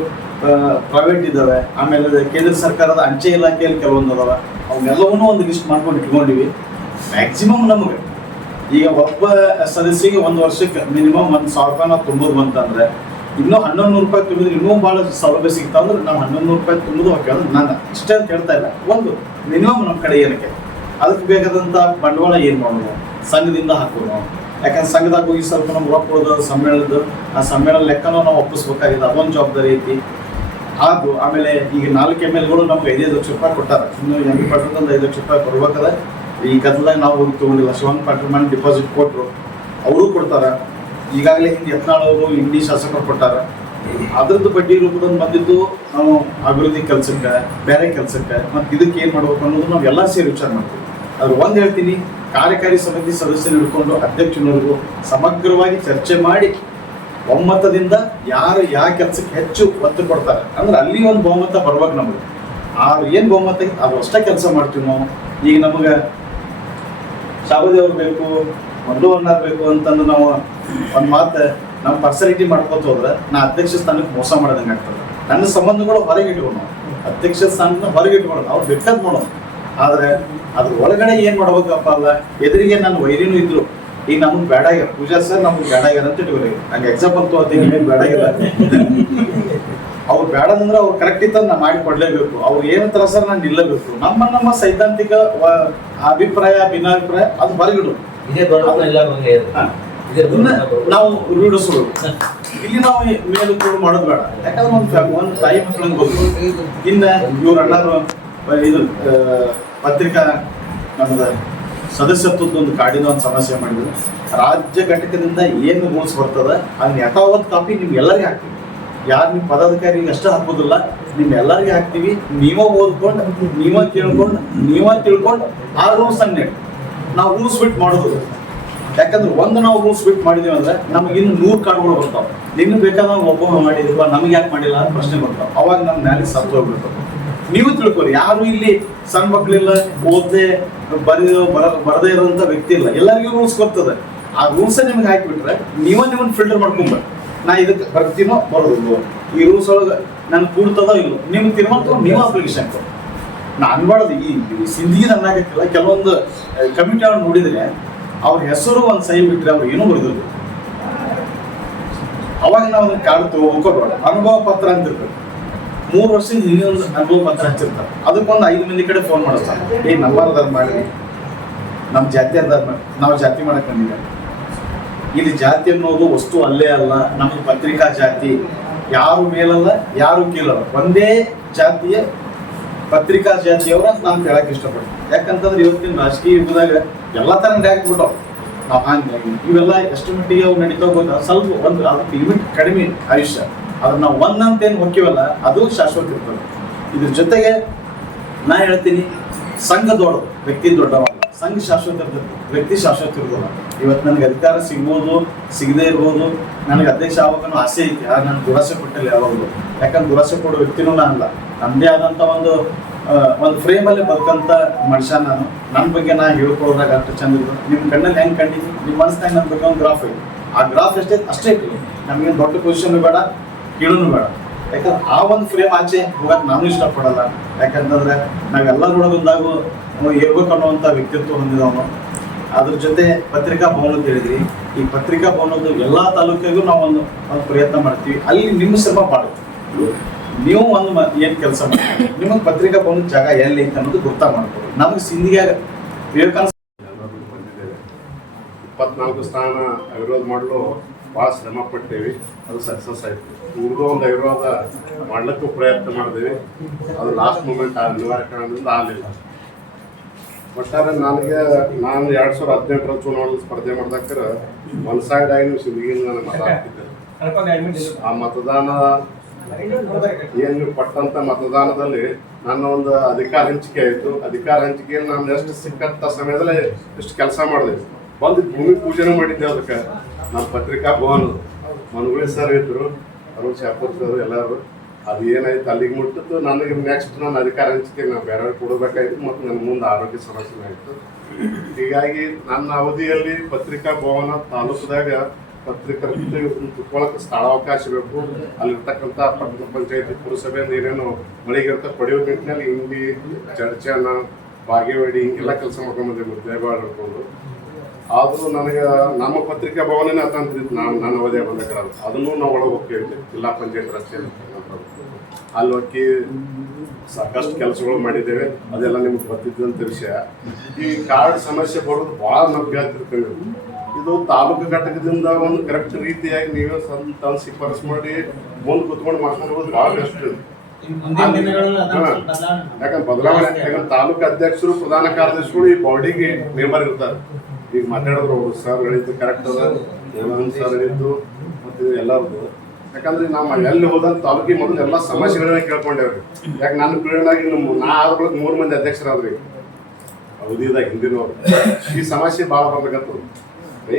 ಪ್ರೈವೇಟ್ ಇದ್ದಾವೆ. ಆಮೇಲೆ ಕೇಂದ್ರ ಸರ್ಕಾರದ ಅಂಚೆ ಇಲಾಖೆಯಲ್ಲಿ ಕೆಲವೊಂದು ಅದಾವ. ಅವನ್ನೆಲ್ಲವನ್ನೂ ಒಂದು ಲಿಸ್ಟ್ ಮಾಡ್ಕೊಂಡು ಇಟ್ಕೊಂಡಿವಿ. ಮ್ಯಾಕ್ಸಿಮಮ್ ನಮಗೆ ಈಗ ಒಬ್ಬ ಸದಸ್ಯಗೆ ಒಂದು ವರ್ಷಕ್ಕೆ ಮಿನಿಮಮ್ 1,000 ರೂಪಾಯಿ ನಾವು ತುಂಬೋದು ಬಂತಂದ್ರೆ, ಇನ್ನೂ 1,100 ರೂಪಾಯಿ ತುಂಬಿದ್ರೆ ಇನ್ನೂ ಭಾಳ ಸೌಲಭ್ಯ ಸಿಗ್ತಾವಂದ್ರೆ ನಾವು 1,100 ರೂಪಾಯಿ ತುಂಬೋದು ಓಕೆ. ಅಂದ್ರೆ ನಾನು ಇಷ್ಟೇ ಅಂತ ಹೇಳ್ತಾ ಇಲ್ಲ, ಒಂದು ಮಿನಿಮಮ್ ನಮ್ಮ ಕಡೆ ಏನಕ್ಕೆ ಅದಕ್ಕೆ ಬೇಕಾದಂಥ ಬಂಡವಾಳ ಏನು ಮಾಡೋದು, ಸಂಘದಿಂದ ಹಾಕೋದು. ಯಾಕಂದ್ರೆ ಸಂಘದಾಗ ಹೋಗಿ ಸ್ವಲ್ಪ ನಮ್ಗೆ ರೊಕ್ಕ ಕೊಡೋದು, ಸಮ್ಮೇಳನದ್ದು ಆ ಸಮ್ಮೇಳನ ಲೆಕ್ಕನೂ ನಾವು ಒಪ್ಪಿಸ್ಬೇಕಾಗಿದೆ. ಅದೊಂದು ಜವಾಬ್ದಾರಿ ಐತಿ. ಅದು ಆಮೇಲೆ ಈಗ 4 MLಗಳು ನಮ್ಗೆ 5 ಲಕ್ಷ ರೂಪಾಯಿ ಕೊಟ್ಟಾರ. ಇನ್ನು MP ಪಾಟೀಲ್ 5 ಲಕ್ಷ ರೂಪಾಯಿ ಕೊಡ್ಬೇಕಾದ್ರೆ ಈ ಗದ್ದಲಾಗ ನಾವು ಹೋಗಿ ತೊಗೊಂಡಿಲ್ಲ. ಶಿವನ್ ಪಾಟೀಲ್ ಮನೆ ಡಿಪಾಸಿಟ್ ಕೊಟ್ಟರು, ಅವರು ಕೊಡ್ತಾರ. ಈಗಾಗಲೇ ಹಿಂದೆ ಯತ್ನಾಳ್ ಅವರು ಇಂಡಿ ಶಾಸಕರು ಕೊಟ್ಟಾರ. ಅದ್ರದ್ದು ಬಡ್ಡಿ ರೂಪದಲ್ಲಿ ಬಂದಿದ್ದು ನಾವು ಅಭಿವೃದ್ಧಿ ಕೆಲಸಕ್ಕೆ, ಬೇರೆ ಕೆಲಸಕ್ಕೆ, ಮತ್ತು ಇದಕ್ಕೆ ಏನು ಮಾಡ್ಬೇಕು ಅನ್ನೋದು ನಾವು ಎಲ್ಲ ಸೇರಿ ವಿಚಾರ ಮಾಡ್ತೀವಿ. ಅದ್ರ ಒಂದು ಹೇಳ್ತೀನಿ, ಕಾರ್ಯಕಾರಿ ಸಮಿತಿ ಸದಸ್ಯರು ಹಿಡ್ಕೊಂಡು ಅಧ್ಯಕ್ಷನವರೆಗೂ ಸಮಗ್ರವಾಗಿ ಚರ್ಚೆ ಮಾಡಿ ಒಮ್ಮತದಿಂದ ಯಾರು ಯಾವ ಕೆಲಸಕ್ಕೆ ಹೆಚ್ಚು ಒತ್ತು ಕೊಡ್ತಾರೆ ಅಂದ್ರೆ ಅಲ್ಲಿ ಒಂದು ಬಹುಮತ ಬರ್ಬೇಕು ನಮಗೆ. ಏನು ಬಹುಮತ ಅದು ಅಷ್ಟೇ ಕೆಲಸ ಮಾಡ್ತೀವಿ ನಾವು. ಈಗ ನಮಗೆ ಶಾಬದಿ ಅವ್ರು ಬೇಕು, ಮಲ್ಲು ಅಣ್ಣಾರ್ ಬೇಕು ಅಂತಂದು ನಾವು ಒಂದು ಮಾತು ನಮ್ಮ ಪರ್ಸನಾಲಿಟಿ ಮಾಡ್ಕೊತ ಹೋದ್ರೆ ನಾ ಅಧ್ಯಕ್ಷ ಸ್ಥಾನಕ್ಕೆ ಮೋಸ ಮಾಡೋದಂಗೆ ಆಗ್ತದೆ. ನನ್ನ ಸಂಬಂಧಗಳು ಹೊರಗೆ ಇಟ್ಕೊಂಡು ಅಧ್ಯಕ್ಷ ಸ್ಥಾನನ ಹೊರಗೆ ಇಟ್ಕೊಳ್ಳೋದು, ಅವ್ರು ಬೇಕಾದ್ ಮಾಡೋದು. ಆದರೆ ಅದ್ರ ಒಳಗಡೆ ಏನು ಮಾಡ್ಬೇಕಪ್ಪ ಅಲ್ಲ, ಎದುರಿಗೆ ನನ್ನ ವೈರಿನೂ ಇದ್ರು. ಈಗ ನಮಗೆ ಬೇಡ ಆಗ್ಯಾರ, ಪೂಜಾ ಸರ್ ನಮ್ಗೆ ಬೇಡ ಆಗ್ಯಾರ ಅಂತ ಇಟ್ಕೊರಿ. ನಂಗೆ ಎಕ್ಸಾಂಪಲ್ ತಗೋತೀನಿ, ನಿಮಗೆ ಬೇಡ ಆಗ್ಯಾರ. ಅವ್ರು ಬೇಡದಂದ್ರೆ ಅವ್ರು ಕರೆಕ್ಟ್ ಇತ್ತಂದ್ರೆ ನಾ ಮಾಡಿ ಕೊಡ್ಲೇಬೇಕು. ಅವ್ರು ಏನಂತಾರ ಸರ್ ನಾನು ನಿಲ್ಲಬೇಕು. ನಮ್ಮ ಸೈದ್ಧಾಂತಿಕ ಅಭಿಪ್ರಾಯ ಭಿನ್ನಾಭಿಪ್ರಾಯ ಅದು ಹೊರಗಿಡು. ನಾವು ರೂಢಿಸೋದು ಇಲ್ಲಿ ನಾವು ಮೇಲೆ ಕೂಡ ಮಾಡೋದು ಬೇಡ. ಯಾಕಂದ್ರೆ ಒಂದು ತಾಯಿ ಮಕ್ಕಳಂಗೆ ಗೊತ್ತು. ಇನ್ನು ಇವ್ರು ಅಣ್ಣಾರು ಇದು ಪತ್ರಿಕಾ ನಮ್ಮದು ಸದಸ್ಯತ್ವದ ಕಾಡಿನ ಒಂದು ಸಮಸ್ಯೆ ಮಾಡಿದ್ರು. ರಾಜ್ಯ ಘಟಕದಿಂದ ಏನು ರೂಲ್ಸ್ ಬರ್ತದೆ ಅದನ್ನ ಯಥಾವತ್ ಕಾಪಿ ನಿಮ್ಗೆ ಎಲ್ಲರಿಗೆ ಹಾಕ್ತೀವಿ. ಯಾರು ನಿಮ್ಮ ಪದಾಧಿಕಾರಿಗೆ ಅಷ್ಟೇ ಹಾಕೋದಿಲ್ಲ, ನಿಮ್ ಎಲ್ಲರಿಗೆ ಹಾಕ್ತೀವಿ. ನೀವೇ ಓದ್ಕೊಂಡು, ನೀವೇ ಕೇಳ್ಕೊಂಡು, ನೀವೇ ತಿಳ್ಕೊಂಡು ಆ ರೂಲ್ಸ್ ಅನ್ನ ನಾವು ರೂಲ್ಸ್ ಬಿಟ್ಟು ಮಾಡೋದು. ಯಾಕಂದ್ರೆ ಒಂದು ನಾವು ರೂಲ್ಸ್ ಬಿಟ್ಟು ಮಾಡಿದೀವಿ ಅಂದ್ರೆ ನಮ್ಗೆ ಇನ್ನು 100 ಕಾರ್ಡ್ಗಳು ಬರ್ತಾವೆ. ನಿಮ್ಗೆ ಬೇಕಾದಾಗ ಒಬ್ಬ ಮಾಡಿದ್ವಾ, ನಮ್ಗೆ ಯಾಕೆ ಮಾಡಿಲ್ಲ ಅಂತ ಪ್ರಶ್ನೆ ಬರ್ತಾವೆ. ಅವಾಗ ನಮ್ಮ ನ್ಯಾಯ ಸತ್ತು ಹೋಗ್ಬಿಡ್ತಾವೆ. ನೀವು ತಿಳ್ಕೊರಿ, ಯಾರು ಇಲ್ಲಿ ಸಣ್ಣ ಮಕ್ಕಳಿಲ್ಲ, ಓದದೆ ಬರದೇ ಇರೋಂಥ ವ್ಯಕ್ತಿ ಇಲ್ಲ, ಎಲ್ಲರಿಗೂ ರೂಲ್ಸ್ ಬರ್ತದೆ. ಆ ರೂಲ್ಸ್ ನಿಮ್ಗೆ ಹಾಕಿಬಿಟ್ರೆ ನಿಮ್ಮನ್ನ ಫಿಲ್ಟರ್ ಮಾಡ್ಕೊಂಬ. ನಾ ಇದಕ್ಕೆ ಬರ್ತೀನೋ ಬರೋದು, ಈ ರೂಲ್ಸ್ ಒಳಗೆ ನನ್ಗೆ ಕೂಡ್ತದೋ ಇಲ್ಲೋ, ನಿಮ್ಗೆ ತೀರ್ಮಾನ ತಗೊಂಡು ನೀವು ಅಪ್ಲಿಕೇಶನ್ ಕೊಡಿ. ನಾ ಅನ್ಬಾರ್ದು. ಈ ಸಿಂಧಿಗೆ ಅನ್ನಾಗತ್ತಿಲ್ಲ. ಕೆಲವೊಂದು ಕಮಿಟಿ ಅವ್ರು ನೋಡಿದ್ರೆ ಅವ್ರ ಹೆಸರು ಒಂದು ಸಹಿ ಬಿಟ್ಟರೆ ಅವ್ರು ಏನೂ ಬರೆದಿಲ್ಲ. ಅವಾಗ ನಾವು ಅದನ್ನ ಕಾರ್ಡ್ ತಗೋಬೇಡ. ಅನುಭವ ಪತ್ರ ಅಂತ ಇರ್ಬೇಕು. 3 ವರ್ಷದಿಂದ ಇನ್ನೊಂದು ಅನುಭವ ಪತ್ರ ಹಚ್ಚಿರ್ತಾರೆ. ಅದಕ್ಕೊಂದು 5 ಮಂದಿ ಕಡೆ ಫೋನ್ ಮಾಡಿಸ್ತಾರೆ, ನಂಬರ್ದಾರ ಮಾಡಿ ನಮ್ಮ ಜಾತಿ ಧರ್ಮ ನಾವು ಜಾತಿ ಮಾಡಕ್ ಬಂದಿಲ್ಲ. ಇಲ್ಲಿ ಜಾತಿ ಅನ್ನೋದು ವಸ್ತು ಅಲ್ಲೇ ಅಲ್ಲ. ನಮ್ದು ಪತ್ರಿಕಾ ಜಾತಿ, ಯಾರು ಮೇಲಲ್ಲ ಯಾರು ಕೀಳಲ್ಲ, ಒಂದೇ ಜಾತಿಯ ಪತ್ರಿಕಾ ಜಾತಿಯವರ ನಾನು ಹೇಳಕ್ ಇಷ್ಟಪಡ್ತೀನಿ. ಯಾಕಂತಂದ್ರೆ ಇವತ್ತಿನ ರಾಜಕೀಯ ಯುಗದಾಗ ಎಲ್ಲ ತರ ಹಾಕ್ಬಿಟ್ಟವ್. ನಾವು ಹಂಗಾಗಿ ಇವೆಲ್ಲ ಎಷ್ಟು ಮಟ್ಟಿಗೆ ಅವು ನಡೀತಾವ ಗೊತ್ತಾ? ಸ್ವಲ್ಪ ಒಂದು ಅದಕ್ಕೆ ಲಿಮಿಟ್ ಕಡಿಮೆ ಆಯುಷ್ಯ, ಆದ್ರೆ ನಾವು ಒಂದಂತೇನು ಹೊಕ್ಕಿವಲ್ಲ ಅದು ಶಾಶ್ವತ ಇರ್ತದೆ. ಇದ್ರ ಜೊತೆಗೆ ನಾ ಹೇಳ್ತೀನಿ, ಸಂಘ ದೊಡ್ಡದು, ವ್ಯಕ್ತಿ ದೊಡ್ಡವಲ್ಲ. ಸಂಘ ಶಾಶ್ವತ ಇರ್ತದೆ, ವ್ಯಕ್ತಿ ಶಾಶ್ವತ ಇರೋದಿಲ್ಲ. ಇವತ್ತು ನನಗೆ ಅಧಿಕಾರ ಸಿಗ್ಬೋದು, ಸಿಗದೆ ಇರ್ಬೋದು. ನನಗೆ ಅಧ್ಯಕ್ಷ ಆಗೋಕ್ಕೂ ಆಸೆ ಐತಿ, ಆದ್ರೆ ನಾನು ದುರಾಸೆ ಪಟ್ಟಿಲ್ಲ ಯಾವಾಗಲೂ. ಯಾಕಂದ್ರೆ ದುರಾಸೆ ಕೊಡೋ ವ್ಯಕ್ತಿನೂ ನಾನಲ್ಲ. ನನ್ನದೇ ಆದಂಥ ಒಂದು ಫ್ರೇಮಲ್ಲಿ ಬದುಕಂತ ಮನುಷ್ಯ ನಾನು. ನನ್ನ ಬಗ್ಗೆ ನಾ ಹೇಳ್ಕೊಳ್ಳೋದಾಗ ಅಷ್ಟು ಚಂದ ಇದ್ದು. ನಿಮ್ಮ ಕಣ್ಣಲ್ಲಿ ಹೆಂಗೆ ಕಂಡಿದ್ದೀನಿ, ನಿಮ್ಮ ಮನಸ್ಸಿನಾಗ ನನ್ನ ಬಗ್ಗೆ ಒಂದು ಗ್ರಾಫ್ ಐತಿ. ಆ ಗ್ರಾಫ್ ಎಷ್ಟೈತೆ ಅಷ್ಟೇ ಐತಿ. ನಮಗೆ ದೊಡ್ಡ ಪೊಸಿಷನ್ ಬೇಡ, ಕೀಳೂ ಬೇಡ. ಯಾಕಂದ್ರೆ ಆ ಒಂದು ಫ್ರೇಮ್ ಆಚೆ ಹೋಗಕ್ಕೆ ನಾನು ಇಷ್ಟಪಡಲ್ಲ. ಯಾಕಂತಂದ್ರೆ ನಾವೆಲ್ಲರೊಳಗೊಂದಾಗೂ ಇರ್ಬೇಕು ಅನ್ನೋವಂಥ ವ್ಯಕ್ತಿತ್ವ ಹೊಂದಿದವನು. ಅದ್ರ ಜೊತೆ ಪತ್ರಿಕಾ ಭವನ ಅಂತ ಹೇಳಿದ್ರಿ. ಈ ಪತ್ರಿಕಾ ಭವನದ್ದು ಎಲ್ಲ ತಾಲೂಕಿಗೂ ನಾವು ಒಂದು ಪ್ರಯತ್ನ ಮಾಡ್ತೀವಿ. ಅಲ್ಲಿ ನಿಮ್ಮ ಶ್ರಮ ಮಾಡುತ್ತೆ. ನೀವು ಒಂದು ಏನು ಕೆಲಸ ಮಾಡ್ತೀವಿ, ನಿಮಗೆ ಪತ್ರಿಕಾ ಭವನದ ಜಾಗ ಎಲ್ಲಿ ಐತೆ ಅನ್ನೋದು ಗೊತ್ತಾ ಮಾಡ್ಬೋದು. ನಮಗೆ ಸಿಂಧಿಯಾಗ ವಿವೇಕಾನಂದ ಬಂದಿದ್ದೇವೆ. 24 ಸ್ಥಾನ ಅವಿರೋಧ ಮಾಡಲು ಭಾಳ ಶ್ರಮ ಪಟ್ಟೇವಿ. ಅದು ಸಕ್ಸಸ್ ಆಯಿತು. ಉಳಿದು ಒಂದು ಅವಿರೋಧ ಮಾಡ್ಲಿಕ್ಕೂ ಪ್ರಯತ್ನ ಮಾಡಿದೇವಿ. ಅದು ಲಾಸ್ಟ್ ಮೂಮೆಂಟ್ ಅನಿವಾರ್ಯ ಕಾರಣದಿಂದ ಆಗಲಿಲ್ಲ. ಒಟ್ಟಾರೆ ನಾನು 2018ರ ಚುನಾವಣೆ ಸ್ಪರ್ಧೆ ಮಾಡ್ದಾಕರ ಒಂದು ಸೈಡ್ ಆಗಿ ನೀವು ಸಿಂದಗಿಯಿಂದ ನಾನು ಮತ ಹಾಕಿದ್ದೆ. ಆ ಮತದಾನ ಏನು ಕೊಟ್ಟಂತ ಮತದಾನದಲ್ಲಿ ನನ್ನ ಒಂದು ಅಧಿಕಾರ ಹಂಚಿಕೆ ಆಯಿತು. ಅಧಿಕಾರ ಹಂಚಿಕೆಯಲ್ಲಿ ನಾನು ಎಷ್ಟು ಸಿಕ್ಕಂಥ ಸಮಯದಲ್ಲೇ ಎಷ್ಟು ಕೆಲಸ ಮಾಡಿದೆ. ಬಂದು ಭೂಮಿ ಪೂಜೆನೂ ಮಾಡಿದ್ದೆ. ಅದಕ್ಕೆ ನಮ್ಮ ಪತ್ರಿಕಾ ಭವನ ಮನುಗುಳಿ ಸರ್ ಇದ್ರು, ಅರುಣ್ ಶಾಪೂರ್ ಸರ್ ಎಲ್ಲರೂ. ಅದು ಏನಾಯ್ತು ಅಲ್ಲಿಗೆ ಮುಟ್ಟಿತ್ತು. ನನಗೆ ನೆಕ್ಸ್ಟ್ ನನ್ನ ಅಧಿಕಾರ ಹಂಚಿಕೆ ನಾವು ಬೇರೆಯವ್ರಿಗೆ ಕೊಡಬೇಕಾಯ್ತು ಮತ್ತು ನನ್ನ ಮುಂದೆ ಆರೋಗ್ಯ ಸಮಸ್ಯೆ ಆಯಿತು. ಹೀಗಾಗಿ ನನ್ನ ಅವಧಿಯಲ್ಲಿ ಪತ್ರಿಕಾ ಭವನ ತಾಲೂಕದಾಗ ಪತ್ರಿಕರಿಗೆ ಕುತ್ಕೊಳ್ಳೋಕೆ ಸ್ಥಳಾವಕಾಶ ಬೇಕು. ಅಲ್ಲಿರ್ತಕ್ಕಂಥ ಪಟ್ಟಣ ಪಂಚಾಯತಿ ಪುರಸಭೆಯಿಂದ ಏನೇನು ಮಳಿಗಿರ್ತ ಪಡೆಯೋ ನಿಟ್ಟಿನಲ್ಲಿ ಹಿಂದಿ, ಚರ್ಚನ, ಬಾಗೇವಾಡಿ ಹಿಂಗೆಲ್ಲ ಕೆಲಸ ಮಾಡ್ಕೊಂಡ್ಬಂದೆ. ಮುದ್ದೇಬಾಳ್ ಹಿಡ್ಕೊಂಡು. ಆದರೂ ನನಗೆ ನಮ್ಮ ಪತ್ರಿಕಾ ಭವನನೇ ಅಂತಂತಿದ್ದು ನನ್ನ ಅವಧಿಯ ಬಂದಾಗ ಅದನ್ನು ನಾವು ಒಳಗೆ ಹೋಗ್ತೀವಿ. ಜಿಲ್ಲಾ ಪಂಚಾಯತ್ ರಸ್ತೆಯಲ್ಲಿ ಅಲ್ಲಿ ಹೋಗಿ ಸಾಕಷ್ಟು ಕೆಲಸಗಳು ಮಾಡಿದ್ದೇವೆ. ಅದೆಲ್ಲ ನಿಮ್ಗೆ ಗೊತ್ತಿದ್ದಂಥ ವಿಷಯ. ಈ ಕಾರ್ಡ್ ಸಮಸ್ಯೆ ಬರೋದು ಭಾಳ ನಾವು ಕೇಳ್ತಿರ್ತೇವೆ. ಇದು ತಾಲೂಕು ಘಟಕದಿಂದ ಒಂದು ಕರೆಕ್ಟ್ ರೀತಿಯಾಗಿ ನೀವೇ ಸ್ವಂತ ಶಿಫಾರಸು ಮಾಡಿ ಮುಂದೆ ಕುತ್ಕೊಂಡು ಮಾಡ್ಕೊಂಡು ಹೋಗೋದು ಭಾಳ ಬೆಸ್ಟ್. ಯಾಕಂದ್ರೆ ಬದಲಾವಣೆ, ಯಾಕಂದ್ರೆ ತಾಲೂಕು ಅಧ್ಯಕ್ಷರು, ಪ್ರಧಾನ ಕಾರ್ಯದರ್ಶಿಗಳು ಈ ಬಾಡಿಗೆ ಮೆಂಬರ್ ಇರ್ತಾರೆ. ಈಗ ಮಾತಾಡಿದ್ರು ಅವರು ಸರ್ ಹೇಳಿದ್ದು ಕರೆಕ್ಟ್ ಅದ, ಸರ್ ಹೇಳಿದ್ದು ಮತ್ತು ಎಲ್ಲರದ್ದು. ಯಾಕಂದ್ರೆ ನಾವು ಎಲ್ಲಿ ಹೋದಂತ ತಾಲೂಕಿಗೆ ಮೊದಲು ಎಲ್ಲ ಸಮಸ್ಯೆಗಳನ್ನ ಕೇಳ್ಕೊಂಡೇವ್ರಿ. ಯಾಕೆ ನನ್ನ ಪೀಳಿಗೆನಾಗ ನಾ ಆದ್ರೂ 3 ಮಂದಿ ಅಧ್ಯಕ್ಷರಾದ್ರಿ ಅವಧಿದಾಗ ಹಿಂದಿನವ್ರು. ಈ ಸಮಸ್ಯೆ ಭಾಳ ಬರ್ಬೇಕತ್ತದ.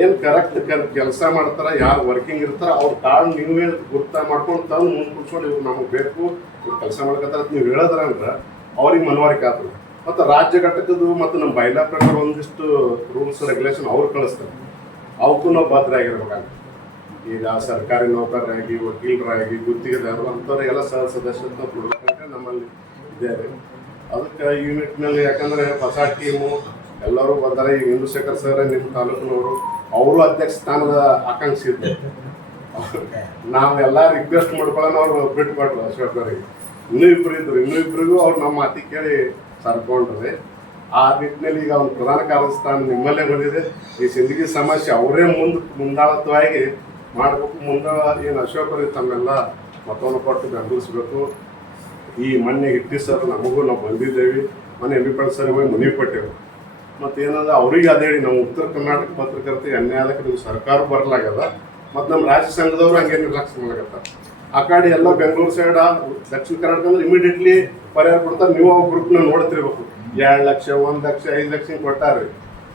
ಏನು ಕರೆಕ್ಟ್ ಕೆಲಸ ಮಾಡ್ತಾರ, ಯಾರು ವರ್ಕಿಂಗ್ ಇರ್ತಾರ ಅವ್ರ ಕಾರ್ಡ್ ನೀವೇ ಗುರ್ತ ಮಾಡ್ಕೊಂಡು ತಂದು ಮುಂದೆ ಕೂತ್ಕೊಂಡು ಇವ್ರು ನಮಗೆ ಬೇಕು, ಇವ್ರು ಕೆಲಸ ಮಾಡ್ಕತ್ತಾರ ನೀವು ಹೇಳಿದ್ರ ಅಂದ್ರೆ ಅವ್ರಿಗೆ ಮನವರಿಕೆ ಆಗ್ತದೆ. ಮತ್ತು ರಾಜ್ಯ ಘಟಕದ್ದು ಮತ್ತು ನಮ್ಮ ಬೈಲಾ ಪ್ರಕಾರ ಒಂದಿಷ್ಟು ರೂಲ್ಸ್ ರೆಗ್ಯುಲೇಷನ್ ಅವ್ರು ಕಳಿಸ್ತಾರೆ. ಅವಕ್ಕೂ ನಾವು ಬದ್ಧರಾಗಿರ್ಬೇಕಾಗ್ತದೆ. ಈಗ ಸರ್ಕಾರಿ ನೌಕರರಾಗಿ, ವಕೀಲರಾಗಿ, ಗುತ್ತಿಗೆದಾರರು ಅಂಥವ್ರು ಎಲ್ಲ ಸದಸ್ಯತ್ವ ಕೊಡಬೇಕಂತ ನಮ್ಮಲ್ಲಿ ಇದೆ. ಅದಕ್ಕೆ ಯೂನಿಟ್ನಲ್ಲಿ ಯಾಕಂದರೆ ಹೊಸ ಟೀಮು ಎಲ್ಲರೂ ಬಂದರೆ. ಈಗ ಇಂದುಶೇಖರ್ ಸರ್ ನಿಮ್ಮ ತಾಲೂಕಿನವರು, ಅವರು ಅಧ್ಯಕ್ಷ ಸ್ಥಾನದ ಆಕಾಂಕ್ಷಿ ಇದ್ದಾರೆ. ನಾವು ಎಲ್ಲ ರಿಕ್ವೆಸ್ಟ್ ಮಾಡ್ಕೊಳ್ಳೋಣ, ಅವ್ರು ಬಿಟ್ಕೊಟ್ರು ಅಶೋಕ್ ಅವರಿಗೆ. ಇನ್ನೂ ಇಬ್ಬರಿಗೂ ಅವ್ರು ನಮ್ಮ ಮಾತಿ ಕೇಳಿ ಸರ್ಕೊಂಡ್ರೆ. ಆ ನಿಟ್ಟಿನಲ್ಲಿ ಈಗ ಅವ್ನು ಪ್ರಧಾನ ಕಾರ್ಯಸ್ಥಾನ ನಿಮ್ಮಲ್ಲೇ ಬಂದಿದೆ. ಈ ಸಿಂದಗಿ ಸಮಸ್ಯೆ ಅವರೇ ಮುಂದಾಳತ್ವವಾಗಿ ಮಾಡಬೇಕು. ಮುಂದೆ ಏನು ಅಶೋಕ್ ಅವರಿಗೆ ತಮ್ಮೆಲ್ಲ ಮತವನ್ನು ಕೊಟ್ಟು ಬೆಂಬಲಿಸಬೇಕು. ಈ ಮೊನ್ನೆ ಹಿಟ್ಟಿ ಸರ್ ನಮಗೂ ನಾವು ಬಂದಿದ್ದೇವೆ. ಮೊನ್ನೆ ಎಂ.ಬಿ. ಸರ್ ಹೋಗಿ ಮನವಿ ಕೊಟ್ಟೇವೆ. ಮತ್ತು ಏನಂದ್ರೆ ಅವ್ರಿಗೆ ಅದೇ ಹೇಳಿ ನಾವು ಉತ್ತರ ಕರ್ನಾಟಕ ಪತ್ರಕರ್ತೆ ಅನ್ಯಾಯ ಅದಕ್ಕೆ ನೀವು ಸರ್ಕಾರ ಬರಲಾಗದ. ಮತ್ತು ನಮ್ಮ ರಾಜ್ಯ ಸಂಘದವರು ಹಂಗೆ ನಿರ್ಲಕ್ಷ್ಯ ಮಾಡಕತ್ತಾರೆ. ಆ ಕಡೆ ಎಲ್ಲ ಬೆಂಗಳೂರು ಸೈಡ್, ದಕ್ಷಿಣ ಕರ್ನಾಟಕ ಅಂದ್ರೆ ಇಮಿಡಿಯೇಟ್ಲಿ ಪರಿಹಾರ ಕೊಡ್ತಾರೆ. ನೀವು ಆ ಗ್ರೂಪ್ನ ನೋಡ್ತಿರ್ಬೇಕು. 2 ಲಕ್ಷ, 1 ಲಕ್ಷ, 5 ಲಕ್ಷ ಕೊಟ್ಟಾರೆ.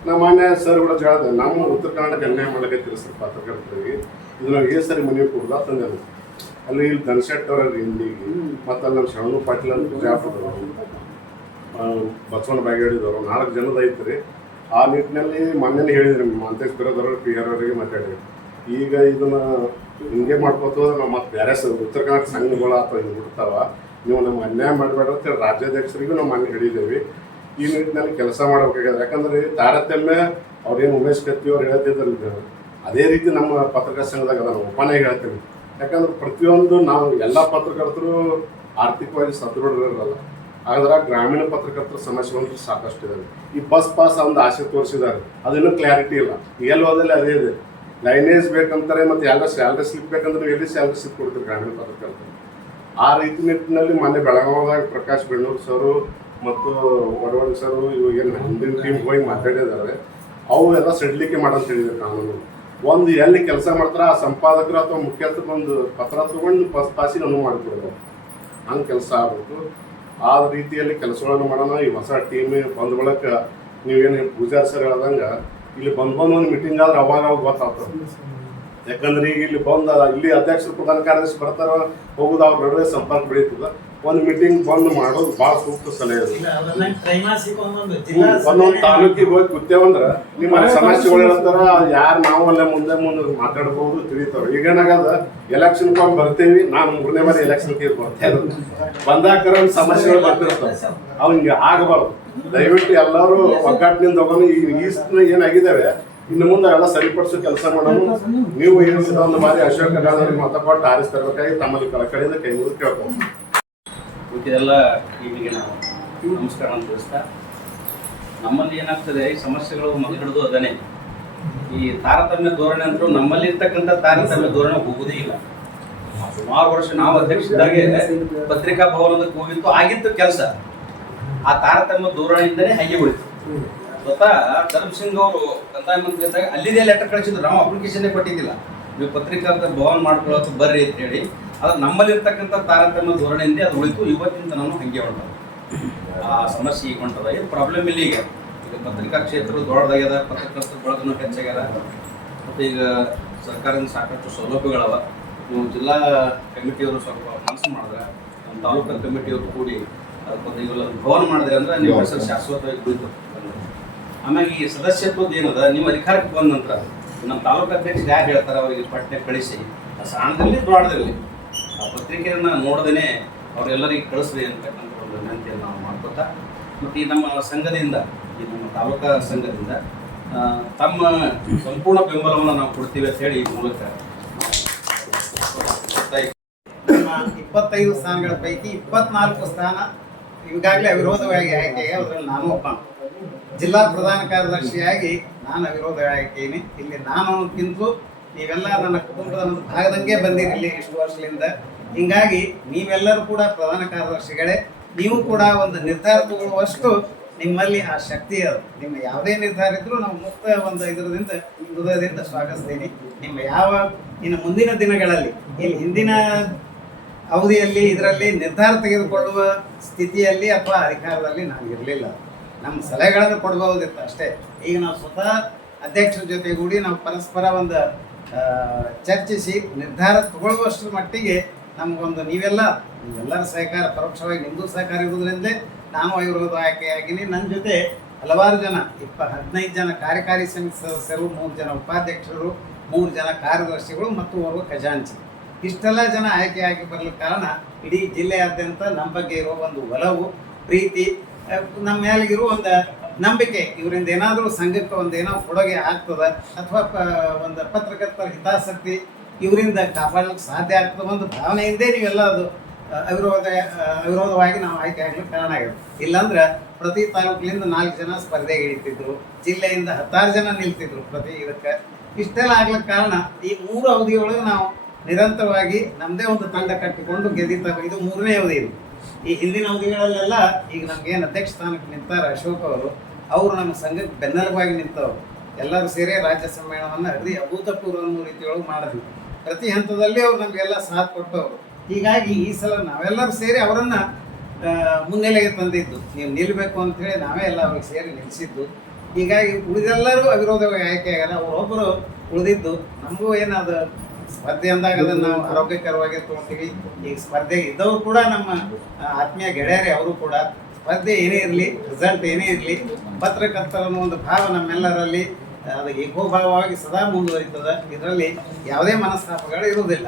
ನಮ್ಮ ಮಾನ್ಯ ಸರ್ ಕೂಡ ಹೇಳಿದೆ, ನಮ್ಮ ಉತ್ತರ ಕರ್ನಾಟಕ ಅನ್ಯಾಯ ಮಾಡಕತ್ತೀರಿ ಸರ್ ಪತ್ರಕರ್ತರಿಗೆ, ಇದು ನಾವು ಸರಿ ಮನವಿ ಕೊಡೋದು ಅಂತಂದೇನು. ಅಲ್ಲಿ ಇಲ್ಲಿ ಧನಶೆಟ್ ಅವರ ಹಿಂದಿಗೆ, ಮತ್ತು ಅಲ್ಲಿ ನಮ್ಮ ಶರಣು ಪಾಟೀಲ್ ಅಂತ ಬಿಜಾಪುರದವರು, ಬಸವಣ್ಣ ಬಾಗೇವಾಡಿದವರು 4 ಜನದ ಐತ್ರಿ. ಆ ನಿಟ್ಟಿನಲ್ಲಿ ಮೊನ್ನೆ ಹೇಳಿದ್ರಿ ಮಂತೇಶ್ ಬಿರೋದವರು PR ಅವರಿಗೆ ಮಾತಾಡಿದ್ರಿ. ಈಗ ಇದನ್ನ ಹಿಂಗೆ ಮಾಡ್ಕೋತ ನಾವು ಮತ್ತೆ ಬೇರೆ ಉತ್ತರ ಕರ್ನಾಟಕ ಸಂಘಗಳು ಅಥವಾ ಹಿಂಗೆ ಬಿಡ್ತಾವ, ನೀವು ನಮ್ಮ ಅನ್ಯಾಯ ಮಾಡಬೇಡ ಅಂತೇಳಿ ರಾಜ್ಯಾಧ್ಯಕ್ಷರಿಗೂ ನಾವು ಮೊನ್ನೆ ಹೇಳಿದ್ದೇವೆ. ಈ ನಿಟ್ಟಿನಲ್ಲಿ ಕೆಲಸ ಮಾಡಬೇಕಾಗಿದೆ. ಯಾಕಂದ್ರೆ ತಾರತಮ್ಯ ಅವ್ರೇನು ಉಮೇಶ್ ಕತ್ತಿ ಅವ್ರು ಹೇಳ್ತಿದ್ರು, ಅದೇ ರೀತಿ ನಮ್ಮ ಪತ್ರಕರ್ತರ ಸಂಘದಾಗ ಅದ. ನಾವು ಒಪ್ಪನೇ ಹೇಳ್ತೀವಿ. ಯಾಕಂದ್ರೆ ಪ್ರತಿಯೊಂದು ನಾವು ಎಲ್ಲ ಪತ್ರಕರ್ತರು ಆರ್ಥಿಕವಾಗಿ ಸದೃಢರಲ್ಲ. ಆದ್ರೆ ಗ್ರಾಮೀಣ ಪತ್ರಕರ್ತರ ಸಮಸ್ಯೆಗಳು ಸಾಕಷ್ಟು ಇದಾವೆ. ಈ ಬಸ್ ಪಾಸ್ ಒಂದು ಆಸೆ ತೋರಿಸಿದ್ದಾರೆ, ಅದಿನ್ನೂ ಕ್ಲಾರಿಟಿ ಇಲ್ಲ. ಎಲ್ಲಿ ಹೋದಲ್ಲಿ ಅದೇ ಇದೆ, ಲೈನೇಜ್ ಬೇಕಂತಾರೆ, ಮತ್ತು ಎಲ್ಲ ಸ್ಯಾಲ್ರಿ ಸ್ಲಿಪ್ ಬೇಕಂದ್ರೆ ಎಲ್ಲಿ ಸ್ಯಾಲ್ರಿ ಸ್ಲಿಪ್ ಕೊಡ್ತಾರೆ ಗ್ರಾಮೀಣ ಪತ್ರಕರ್ತರು. ಆ ರೀತಿ ನಿಟ್ಟಿನಲ್ಲಿ ಮೊನ್ನೆ ಬೆಳಗಾವಿದಾಗ ಪ್ರಕಾಶ್ ಬೆಣ್ಣೂರು ಸರು ಮತ್ತು ವಡವಡಿ ಸರು ಇವಾಗೇನು ಹಿಂದಿನ ಟೀಮ್ ಹೋಗಿ ಮಾತಾಡಿದ್ದಾರೆ, ಅವು ಎಲ್ಲ ಸಡಿಲಿಕೆ ಮಾಡಂತ ಹೇಳಿದ್ರು ಕಾನೂನು. ಒಂದು ಎಲ್ಲಿ ಕೆಲಸ ಮಾಡ್ತಾರೆ ಆ ಸಂಪಾದಕರು ಅಥವಾ ಮುಖ್ಯಸ್ಥರು ಒಂದು ಪತ್ರ ತೊಗೊಂಡು ಬಸ್ ಪಾಸಿಗೆ ಅನುವು ಮಾಡಿಕೊಡೋದು, ಹಂಗೆ ಕೆಲಸ ಆಗಬೇಕು. ಆ ರೀತಿಯಲ್ಲಿ ಕೆಲಸಗಳನ್ನು ಮಾಡೋಣ. ಈ ಹೊಸ ಟೀಮ್ ಬಂದ ಬಳಿಕ ನೀವೇನು ಪೂಜಾರಿ ಸರ್ ಹೇಳ್ದಂಗೆ ಇಲ್ಲಿ ಬಂದು ಒಂದು ಮೀಟಿಂಗ್ ಆದ್ರೆ ಅವಾಗ ಗೊತ್ತಾಗ್ತದೆ. ಯಾಕಂದ್ರೆ ಈಗ ಇಲ್ಲಿ ಇಲ್ಲಿ ಅಧ್ಯಕ್ಷರು ಪ್ರಧಾನ ಕಾರ್ಯದರ್ಶಿ ಬರ್ತಾರ ಹೋಗುದು, ಅವ್ರ ನಡುವೆ ಸಂಪರ್ಕ ಬೆಳೀತದ. ಒಂದು ಮೀಟಿಂಗ್ ಬಂದ್ ಮಾಡೋದು ಭಾಳ ಸೂಕ್ತ ಸಲಹೆ ಅದು. ಒಂದೊಂದು ತಾಲೂಕಿಗೆ ಹೋಗಿ ಕೂತೇವಂದ್ರೆ ನಿಮ್ಮ ಸಮಸ್ಯೆಗಳು ಹೇಳ್ತಾರ, ಯಾರು ನಾವು ಅಲ್ಲೇ ಮುಂದೆ ಮಾತಾಡ್ಬೋದು, ತಿಳಿತಾವ. ಈಗೇನಾಗದ ಎಲೆಕ್ಷನ್ ಬಂದು ಬರ್ತೀವಿ, ನಾನು 3ನೇ ಬಾರಿ ಎಲೆಕ್ಷನ್ಗೆ ಬರ್ತೇವೆ, ಬಂದಾಕರ ಸಮಸ್ಯೆಗಳು ಬರ್ತಿರ್ತಾವೆ. ಅವ್ ಹಿಂಗೆ ಆಗಬಾರ್ದು. ದಯವಿಟ್ಟು ಎಲ್ಲರೂ ಒಗ್ಗಟ್ಟಿನಿಂದ ಹೋಗೋಣ. ಈ ಏನಾಗಿದ್ದಾವೆ ಇನ್ನು ಮುಂದೆ ಎಲ್ಲ ಸರಿಪಡಿಸೋ ಕೆಲಸ ಮಾಡೋಣ. ನೀವು ಏನಿಸಿದ ಒಂದು ಬಾರಿ ಅಶೋಕ್ ಗದಾಧರಿಗೆ ಮತ ಕೊಟ್ಟು ಆರಿಸ್ತರಬೇಕಾಗಿ ತಮ್ಮಲ್ಲಿ ಕಳಕಳಿಯಿಂದ ಕೈ ಮುಗಿದು ಕೇಳ್ಕೊಂಡು ಉಳಿದೆಲ್ಲ ಟೀಮಿಗೆ ನಾವು ನಮಸ್ಕಾರ ತಿಳಿಸ್ತಾ, ನಮ್ಮಲ್ಲಿ ಏನಾಗ್ತದೆ ಈ ಸಮಸ್ಯೆಗಳು ಮೊದಲಿಡುವುದು ಅದನ್ನೇ. ಈ ತಾರತಮ್ಯ ಧೋರಣೆ ಅಂತೂ ನಮ್ಮಲ್ಲಿ ಇರ್ತಕ್ಕಂಥ ತಾರತಮ್ಯ ಧೋರಣೆ ಹೋಗುವುದೇ ಇಲ್ಲ. ಸುಮಾರು ವರ್ಷ ನಾವು ಅಧ್ಯಕ್ಷರಾಗೆ ಪತ್ರಿಕಾ ಭವನದಕ್ಕೆ ಹೋಗಿತ್ತು, ಆಗಿತ್ತು ಕೆಲಸ. ಆ ತಾರತಮ್ಯ ಧೋರಣೆಯಿಂದನೇ ಹಾಗೆ ಉಳಿತು. ಸ್ವತಃ ಧರ್ಮ್ ಸಿಂಗ್ ಅವರು ಕಂದಾಯ ಮಂತ್ರಿ ಇದ್ದಾಗ ಅಲ್ಲಿದೆ ಲೆಟರ್ ಕಳಿಸಿದ್ರು, ನಾವು ಅಪ್ಲಿಕೇಶನ್ನೇ ಕೊಟ್ಟಿದ್ದಿಲ್ಲ, ನೀವು ಪತ್ರಿಕಾ ಭವನ ಮಾಡ್ಕೊಳ್ಳೋದು ಬರ್ರಿ ಅಂತ ಹೇಳಿ. ಅದು ನಮ್ಮಲ್ಲಿರ್ತಕ್ಕಂಥ ತಾರತಮ್ಯ ಧೋರಣೆಯಿಂದ ಅದು ಉಳಿತು. ಇವತ್ತಿನ ನಾನು ಹಂಗೆ ಹೊಂಟದ ಆ ಸಮಸ್ಯೆ ಈಗ ಹೊಂಟದ. ಏನು ಪ್ರಾಬ್ಲಮ್ ಇಲ್ಲ. ಈಗ ಪತ್ರಿಕಾ ಕ್ಷೇತ್ರ ದೊಡ್ಡದಾಗ್ಯದ, ಪತ್ರಕರ್ತರ ಬಳಗನೂ ಹೆಚ್ಚಾಗ್ಯದ, ಮತ್ತು ಈಗ ಸರ್ಕಾರದಿಂದ ಸಾಕಷ್ಟು ಸೌಲಭ್ಯಗಳವ. ನೀವು ಜಿಲ್ಲಾ ಕಮಿಟಿಯವರು ಸ್ವಲ್ಪ ಮನಸ್ಸು ಮಾಡಿದ್ರೆ, ನಮ್ಮ ತಾಲೂಕಾ ಕಮಿಟಿಯವರು ಕೂಡಿ ಅದಕ್ಕೊಂದು ಇವೆಲ್ಲ ಭವನ ಮಾಡಿದ್ರೆ ಅಂದ್ರೆ ನಿಮ್ಮ ಹೆಸರು ಶಾಶ್ವತವಾಗಿ ಕುಳಿತು. ಆಮೇಲೆ ಈ ಸದಸ್ಯತ್ವದ ಏನದ ನಿಮ್ಮ ಅಧಿಕಾರಕ್ಕೆ ಬಂದ ನಂತರ ನಮ್ಮ ತಾಲೂಕು ಅಧ್ಯಕ್ಷ ಯಾರು ಹೇಳ್ತಾರೆ ಅವರಿಗೆ ಪಟ್ಟೆ ಕಳಿಸಿ ಆ ಸಣ್ಣದಲ್ಲಿ ದೊಡ್ಡದಿರಲಿ ಆ ಪತ್ರಿಕೆಯನ್ನು ನೋಡದೇ ಅವರೆಲ್ಲರಿಗೆ ಕಳಿಸ್ರಿ ಅಂತಕ್ಕಂಥ ಒಂದು ವಿನಂತಿಯನ್ನು ನಾವು ಮಾಡ್ಕೊತಾ, ಮತ್ತು ಈ ನಮ್ಮ ಸಂಘದಿಂದ, ಈ ನಮ್ಮ ತಾಲೂಕಾ ಸಂಘದಿಂದ ತಮ್ಮ ಸಂಪೂರ್ಣ ಬೆಂಬಲವನ್ನು ನಾವು ಕೊಡ್ತೀವಿ ಅಂತ ಹೇಳಿ ಈ ಮೂಲಕ ನಮ್ಮ 25 ಸ್ಥಾನಗಳ ಪೈಕಿ 24 ಸ್ಥಾನ ಈಗಾಗಲೇ ಅವಿರೋಧವಾಗಿ ಆಯ್ಕೆಗೆ, ಅದರಲ್ಲಿ ನಾನು ಒಬ್ಬ ಜಿಲ್ಲಾ ಪ್ರಧಾನ ಕಾರ್ಯದರ್ಶಿಯಾಗಿ ನಾನು ಅವಿರೋಧ ಆಯ್ಕೆಯೇ. ಇಲ್ಲಿ ನಾನು ಅನ್ನೋದಕ್ಕಿಂತಲೂ ನೀವೆಲ್ಲ ನನ್ನ ಕುಟುಂಬದ ಒಂದು ಭಾಗದಂಗೆ ಬಂದಿರಿ ಇಲ್ಲಿ ಇಷ್ಟು ವರ್ಷದಿಂದ. ಹೀಗಾಗಿ ನೀವೆಲ್ಲರೂ ಕೂಡ ಪ್ರಧಾನ ಕಾರ್ಯದರ್ಶಿಗಳೇ. ನೀವು ಕೂಡ ಒಂದು ನಿರ್ಧಾರ ತಗೊಳ್ಳುವಷ್ಟು ನಿಮ್ಮಲ್ಲಿ ಆ ಶಕ್ತಿ ಅದು. ನಿಮ್ಮ ಯಾವುದೇ ನಿರ್ಧಾರ ಇದ್ರೂ ನಾವು ಮುಕ್ತ ಒಂದು ಇದರಿಂದ ಹೃದಯದಿಂದ ಸ್ವಾಗತಿಸ್ತೀನಿ. ನಿಮ್ಮ ಇನ್ನು ಮುಂದಿನ ದಿನಗಳಲ್ಲಿ ಇಲ್ಲಿ ಹಿಂದಿನ ಅವಧಿಯಲ್ಲಿ ಇದರಲ್ಲಿ ನಿರ್ಧಾರ ತೆಗೆದುಕೊಳ್ಳುವ ಸ್ಥಿತಿಯಲ್ಲಿ ಅಥವಾ ಅಧಿಕಾರದಲ್ಲಿ ನಾನು ಇರಲಿಲ್ಲ. ನಮ್ಮ ಸಲಹೆಗಳನ್ನು ಕೊಡಬಹುದಿತ್ತು ಅಷ್ಟೇ. ಈಗ ನಾವು ಸ್ವತಃ ಅಧ್ಯಕ್ಷರ ಜೊತೆಗೂಡಿ ನಾವು ಪರಸ್ಪರ ಒಂದು ಚರ್ಚಿಸಿ ನಿರ್ಧಾರ ತಗೊಳ್ಳುವಷ್ಟರ ಮಟ್ಟಿಗೆ ನಮಗೊಂದು ನೀವೆಲ್ಲರ ಸಹಕಾರ, ಪರೋಕ್ಷವಾಗಿ ನಿಮ್ಮದು ಸಹಕಾರ ಇರುವುದರಿಂದಲೇ ನಾನು ಅವಿರೋಧ ಆಯ್ಕೆಯಾಗಿನಿ. ನನ್ನ ಜೊತೆ ಹಲವಾರು ಜನ 15 ಜನ ಕಾರ್ಯಕಾರಿ ಸಮಿತಿ ಸದಸ್ಯರು, 3 ಜನ ಉಪಾಧ್ಯಕ್ಷರು, 3 ಜನ ಕಾರ್ಯದರ್ಶಿಗಳು ಮತ್ತು ಓರ್ವ ಖಜಾಂಚಿ, ಇಷ್ಟೆಲ್ಲ ಜನ ಆಯ್ಕೆಯಾಗಿ ಬರಲಿಕ್ಕೆ ಕಾರಣ ಇಡೀ ಜಿಲ್ಲೆಯಾದ್ಯಂತ ನಮ್ಮ ಬಗ್ಗೆ ಇರುವ ಒಂದು ಒಲವು, ಪ್ರೀತಿ, ನಮ್ಮ ಮೇಲಿಗಿರುವ ಒಂದು ನಂಬಿಕೆ. ಇವರಿಂದ ಏನಾದರೂ ಸಂಘಕ್ಕೆ ಒಂದು ಏನೋ ಕೊಡುಗೆ ಆಗ್ತದೆ ಅಥವಾ ಒಂದು ಪತ್ರಕರ್ತರ ಹಿತಾಸಕ್ತಿ ಇವರಿಂದ ಕಾಪಾಡಲಿಕ್ಕೆ ಸಾಧ್ಯ ಆಗ್ತದೆ ಒಂದು ಭಾವನೆಯಿಂದೇ ನೀವೆಲ್ಲ ಅದು ಅವಿರೋಧವಾಗಿ ನಾವು ಆಯ್ಕೆ ಆಗ್ಲಿಕ್ಕೆ ಕಾರಣ ಆಗಿದೆ. ಇಲ್ಲಾಂದ್ರೆ ಪ್ರತಿ ತಾಲೂಕಿನಿಂದ 4 ಜನ ಸ್ಪರ್ಧೆಗೆ ಇಳಿತಿದ್ರು, ಜಿಲ್ಲೆಯಿಂದ 16 ಜನ ನಿಲ್ತಿದ್ರು ಪ್ರತಿ ಇದಕ್ಕೆ. ಇಷ್ಟೆಲ್ಲ ಆಗ್ಲಿಕ್ಕೆ ಕಾರಣ ಈ 3 ಅವಧಿಯೊಳಗೆ ನಾವು ನಿರಂತರವಾಗಿ ನಮ್ಮದೇ ಒಂದು ತಂಡ ಕಟ್ಟಿಕೊಂಡು ಗೆದ್ದಿದ್ದಾಗ ಇದು 3ನೇ ಅವಧಿ. ಇದು ಈ ಹಿಂದಿನ ಅವಧಿಗಳಲ್ಲೆಲ್ಲ ಈಗ ನಮಗೇನು ಅಧ್ಯಕ್ಷ ಸ್ಥಾನಕ್ಕೆ ನಿಂತಾರೆ ಅಶೋಕ್ ಅವರು ನಮ್ಮ ಸಂಘಕ್ಕೆ ಬೆನ್ನೆಲುಬಾಗಿ ನಿಂತವರು. ಎಲ್ಲರೂ ಸೇರಿ ರಾಜ್ಯ ಸಮ್ಮೇಳನವನ್ನು ಅಗದಿ ಅಭೂತಪೂರ್ವ ಅನ್ನೋ ರೀತಿಯೊಳಗೆ ಮಾಡಿದ್ವಿ. ಪ್ರತಿ ಹಂತದಲ್ಲಿ ಅವ್ರು ನಮಗೆಲ್ಲ ಸಾಥ್ ಕೊಟ್ಟವರು. ಹೀಗಾಗಿ ಈ ಸಲ ನಾವೆಲ್ಲರೂ ಸೇರಿ ಅವರನ್ನು ಮುನ್ನೆಲೆಗೆ ತಂದಿದ್ದು, ನೀವು ನಿಲ್ಲಬೇಕು ಅಂಥೇಳಿ ನಾವೇ ಎಲ್ಲ ಅವ್ರಿಗೆ ಸೇರಿ ನಿಲ್ಲಿಸಿದ್ದು. ಹೀಗಾಗಿ ಉಳಿದೆಲ್ಲರೂ ಅವಿರೋಧವಾಗಿ ಆಯ್ಕೆಯಾಗಲ್ಲ, ಅವರೊಬ್ಬರು ಉಳಿದಿದ್ದು. ನಮಗೂ ಏನದು ಸ್ಪರ್ಧೆ ಅಂದಾಗ ಅದನ್ನು ನಾವು ಆರೋಗ್ಯಕರವಾಗಿ ತೊಗೊಳ್ತೀವಿ. ಈಗ ಸ್ಪರ್ಧೆ ಇದ್ದವರು ಕೂಡ ನಮ್ಮ ಆತ್ಮೀಯ ಗೆಳೆಯರೇ, ಅವರು ಕೂಡ ಸ್ಪರ್ಧೆ ಏನೇ ಇರಲಿ, ರಿಸಲ್ಟ್ ಏನೇ ಇರಲಿ, ಪತ್ರಕರ್ತರ ಒಂದು ಭಾವ ನಮ್ಮೆಲ್ಲರಲ್ಲಿ ಅದು ಏಕೋಭಾವವಾಗಿ ಸದಾ ಮುಂದುವರಿತದೆ. ಇದರಲ್ಲಿ ಯಾವುದೇ ಮನಸ್ತಾಪಗಳು ಇರುವುದಿಲ್ಲ.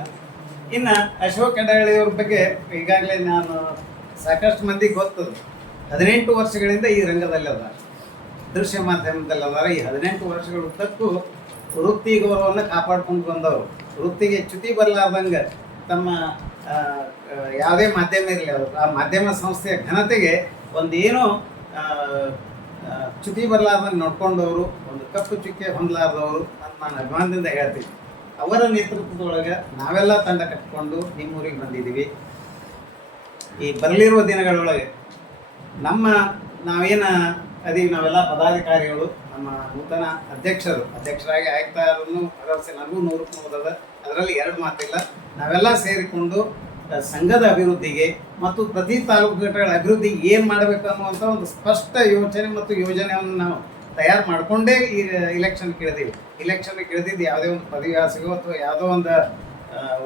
ಇನ್ನು ಅಶೋಕ್ ಕೆಡಹಳ್ಳಿಯವ್ರ ಬಗ್ಗೆ ಈಗಾಗಲೇ ನಾನು ಸಾಕಷ್ಟು ಮಂದಿಗೆ ಗೊತ್ತದು. 18 ವರ್ಷಗಳಿಂದ ಈ ರಂಗದಲ್ಲಿ ಅದ, ದೃಶ್ಯ ಮಾಧ್ಯಮದಲ್ಲಿ ಅದಾರ. ಈ 18 ವರ್ಷಗಳ ಉದ್ದಕ್ಕೂ ವೃತ್ತಿ ಗೌರವವನ್ನು ಕಾಪಾಡ್ಕೊಂಡು ಬಂದವರು. ವೃತ್ತಿಗೆ ಚ್ಯುತಿ ಬರಲಾರ್ದಂಗೆ ತಮ್ಮ ಯಾವುದೇ ಮಾಧ್ಯಮ ಇರಲಿ ಅದು ಆ ಮಾಧ್ಯಮ ಸಂಸ್ಥೆಯ ಘನತೆಗೆ ಒಂದೇನು ಚ್ಯುತಿ ಬರಲಾರ್ದಂಗೆ ನೋಡ್ಕೊಂಡವರು, ಒಂದು ಕಪ್ಪು ಚುಕ್ಕೆ ಹೊಂದಲಾರ್ದವರು ಅಂತ ನಾನು ಅಭಿಮಾನದಿಂದ ಹೇಳ್ತೀನಿ. ಅವರ ನೇತೃತ್ವದೊಳಗೆ ನಾವೆಲ್ಲ ತಂಡ ಕಟ್ಟಿಕೊಂಡು ನಿಮ್ಮೂರಿಗೆ ಬಂದಿದ್ದೀವಿ. ಈ ಬರಲಿರುವ ದಿನಗಳೊಳಗೆ ನಾವೇನು ಅದೀವಿ, ನಾವೆಲ್ಲ ಪದಾಧಿಕಾರಿಗಳು, ನಮ್ಮ ನೂತನ ಅಧ್ಯಕ್ಷರಾಗಿ ಆಯ್ತಾರನ್ನು ಭರವಸೆ ನನಗೂ 100% ಅದ, ಅದರಲ್ಲಿ 2 ಮಾತಿಲ್ಲ. ನಾವೆಲ್ಲ ಸೇರಿಕೊಂಡು ಸಂಘದ ಅಭಿವೃದ್ಧಿಗೆ ಮತ್ತು ಪ್ರತಿ ತಾಲೂಕು ಘಟಕಗಳ ಅಭಿವೃದ್ಧಿಗೆ ಏನು ಮಾಡಬೇಕು ಅನ್ನುವಂಥ ಒಂದು ಸ್ಪಷ್ಟ ಯೋಚನೆ ಮತ್ತು ಯೋಜನೆಯನ್ನು ನಾವು ತಯಾರು ಮಾಡಿಕೊಂಡೇ ಈ ಇಲೆಕ್ಷನ್ಗೆ ಇಳಿದಿದ್ದು ಯಾವುದೇ ಒಂದು ಪದವಿ ಆಸೆಗೋ ಅಥವಾ ಯಾವುದೋ ಒಂದು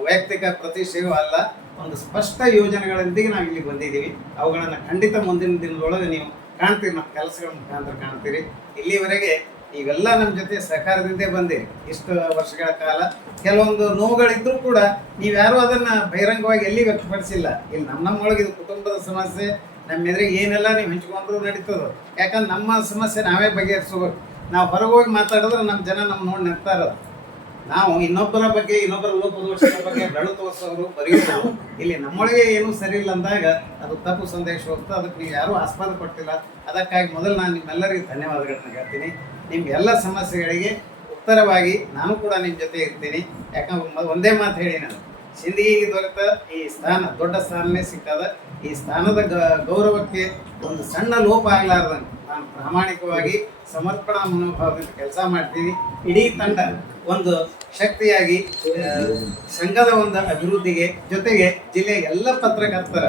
ವೈಯಕ್ತಿಕ ಪ್ರತಿಷ್ಠೆಯೋ ಅಲ್ಲ. ಒಂದು ಸ್ಪಷ್ಟ ಯೋಜನೆಗಳೊಂದಿಗೆ ನಾವು ಇಲ್ಲಿ ಬಂದಿದ್ದೀವಿ. ಅವುಗಳನ್ನು ಖಂಡಿತ ಮುಂದಿನ ದಿನದೊಳಗೆ ನೀವು ಕಾಣ್ತೀರಿ, ನಮ್ಮ ಕೆಲಸಗಳ ಮುಖಾಂತರ ಕಾಣ್ತೀರಿ. ಇಲ್ಲಿವರೆಗೆ ನೀವೆಲ್ಲ ನಮ್ಮ ಜೊತೆ ಸಹಕಾರದಿಂದೇ ಬಂದಿರಿ ಇಷ್ಟು ವರ್ಷಗಳ ಕಾಲ. ಕೆಲವೊಂದು ನೋವುಗಳಿದ್ರೂ ಕೂಡ ನೀವ್ಯಾರೂ ಅದನ್ನು ಬಹಿರಂಗವಾಗಿ ಎಲ್ಲಿ ವ್ಯಕ್ತಪಡಿಸಿಲ್ಲ. ಇಲ್ಲಿ ನಮ್ಮೊಳಗೆ ಇದು ಕುಟುಂಬದ ಸಮಸ್ಯೆ, ನಮ್ಮ ಎದುರಿಗೆ ಏನೆಲ್ಲ ನೀವು ಹಂಚ್ಕೊಂಡ್ರು ನಡೀತದೆ. ಯಾಕಂದ್ರೆ ನಮ್ಮ ಸಮಸ್ಯೆ ನಾವೇ ಬಗೆಹರಿಸ್ಬೇಕು. ನಾವು ಹೊರಗೆ ಹೋಗಿ ಮಾತಾಡಿದ್ರೆ ನಮ್ಮ ಜನ ನಮ್ಮ ನೋಡಿ ನಿಂತಾರ. ನಾವು ಇನ್ನೊಬ್ಬರ ಲೋಪದೋಷಗಳ ಬಗ್ಗೆ ಬೆಳು ತೋರಿಸೋರು, ಬರೆಯೋರು. ಇಲ್ಲಿ ನಮ್ಮೊಳಗೆ ಏನೂ ಸರಿ ಇಲ್ಲ ಅಂದಾಗ ಅದು ತಪ್ಪು ಸಂದೇಶ ಹೋಗ್ತದೆ. ಅದಕ್ಕೆ ನೀವು ಯಾರೂ ಆಸ್ಪದ ಕೊಟ್ಟಿಲ್ಲ. ಅದಕ್ಕಾಗಿ ಮೊದಲು ನಾನು ನಿಮ್ಮೆಲ್ಲರಿಗೂ ಧನ್ಯವಾದಗಳನ್ನ ಹೇಳ್ತೀನಿ. ನಿಮ್ಗೆಲ್ಲ ಸಮಸ್ಯೆಗಳಿಗೆ ಉತ್ತರವಾಗಿ ನಾನು ಕೂಡ ನಿಮ್ಮ ಜೊತೆ ಇರ್ತೀನಿ. ಯಾಕಂದ್ರೆ ಒಂದೇ ಮಾತು ಹೇಳಿ, ನಾನು ಸಿಂದಗಿಗೆ ದೊರೆತ ಈ ಸ್ಥಾನ ದೊಡ್ಡ ಸ್ಥಾನನೇ ಸಿಕ್ಕದ. ಈ ಸ್ಥಾನದ ಗೌರವಕ್ಕೆ ಒಂದು ಸಣ್ಣ ಲೋಪ ಆಗಲಾರ್ದಂಗೆ ನಾನು ಪ್ರಾಮಾಣಿಕವಾಗಿ ಸಮರ್ಪಣಾ ಮನೋಭಾವದಿಂದ ಕೆಲಸ ಮಾಡ್ತೀನಿ. ಇಡೀ ತಂಡ ಒಂದು ಶಕ್ತಿಯಾಗಿ ಸಂಘದ ಒಂದು ಅಭಿವೃದ್ಧಿಗೆ ಜೊತೆಗೆ ಜಿಲ್ಲೆಯ ಎಲ್ಲ ಪತ್ರಕರ್ತರ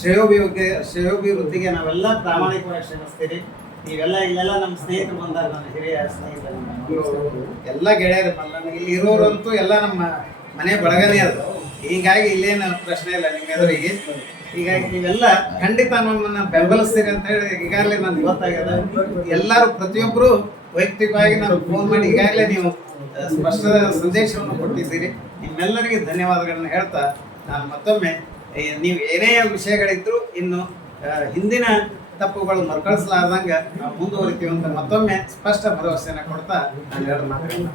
ಶ್ರೇಯೋಭಿವೃದ್ಧಿಗೆ ನಾವೆಲ್ಲ ಪ್ರಾಮಾಣಿಕವಾಗಿ ಶ್ರಮಿಸ್ತೀರಿ. ನೀವೆಲ್ಲ ಇಲ್ಲೆಲ್ಲ ನಮ್ಮ ಸ್ನೇಹಿತರು ಬಂದಾಗ, ನನ್ನ ಹಿರಿಯ ಸ್ನೇಹಿತರು, ಎಲ್ಲ ಗೆಳೆಯರು, ಇಲ್ಲಿ ಇರೋರಂತೂ ಎಲ್ಲ ನಮ್ಮ ಮನೆ ಬಳಗನೇ ಅದು. ಹೀಗಾಗಿ ಇಲ್ಲೇನು ಪ್ರಶ್ನೆ ಇಲ್ಲ ನಿಮ್ಮ ಎದುರಿಗೆ. ಹೀಗಾಗಿ ನೀವೆಲ್ಲ ಖಂಡಿತ ನಮ್ಮನ್ನು ಬೆಂಬಲಿಸ್ತೀರಿ ಅಂತ ಹೇಳಿ ಈಗಾಗಲೇ ನನಗೆ ಗೊತ್ತಾಗ್ಯದ. ಎಲ್ಲರೂ ಪ್ರತಿಯೊಬ್ಬರು ವೈಯಕ್ತಿಕವಾಗಿ ನಾನು ಫೋನ್ ಮಾಡಿ ಈಗಾಗಲೇ ನೀವು ಸ್ಪಷ್ಟ ಸಂದೇಶವನ್ನು ಕೊಟ್ಟಿದ್ದೀರಿ. ನಿಮ್ಮೆಲ್ಲರಿಗೆ ಧನ್ಯವಾದಗಳನ್ನ ಹೇಳ್ತಾ ನಾನು ಮತ್ತೊಮ್ಮೆ ನೀವು ಏನೇ ವಿಷಯಗಳಿದ್ರು ಇನ್ನು ಹಿಂದಿನ ತಪ್ಪುಗಳು ಮರುಕಳಿಸಲಾರ್ದಂಗೆ ನಾವು ಮುಂದುವರಿತೀವಿ ಅಂತ ಮತ್ತೊಮ್ಮೆ ಸ್ಪಷ್ಟ ಭರವಸೆಯನ್ನು ಕೊಡ್ತಾ ನಾನು 2 ಮಾತುಗಳನ್ನ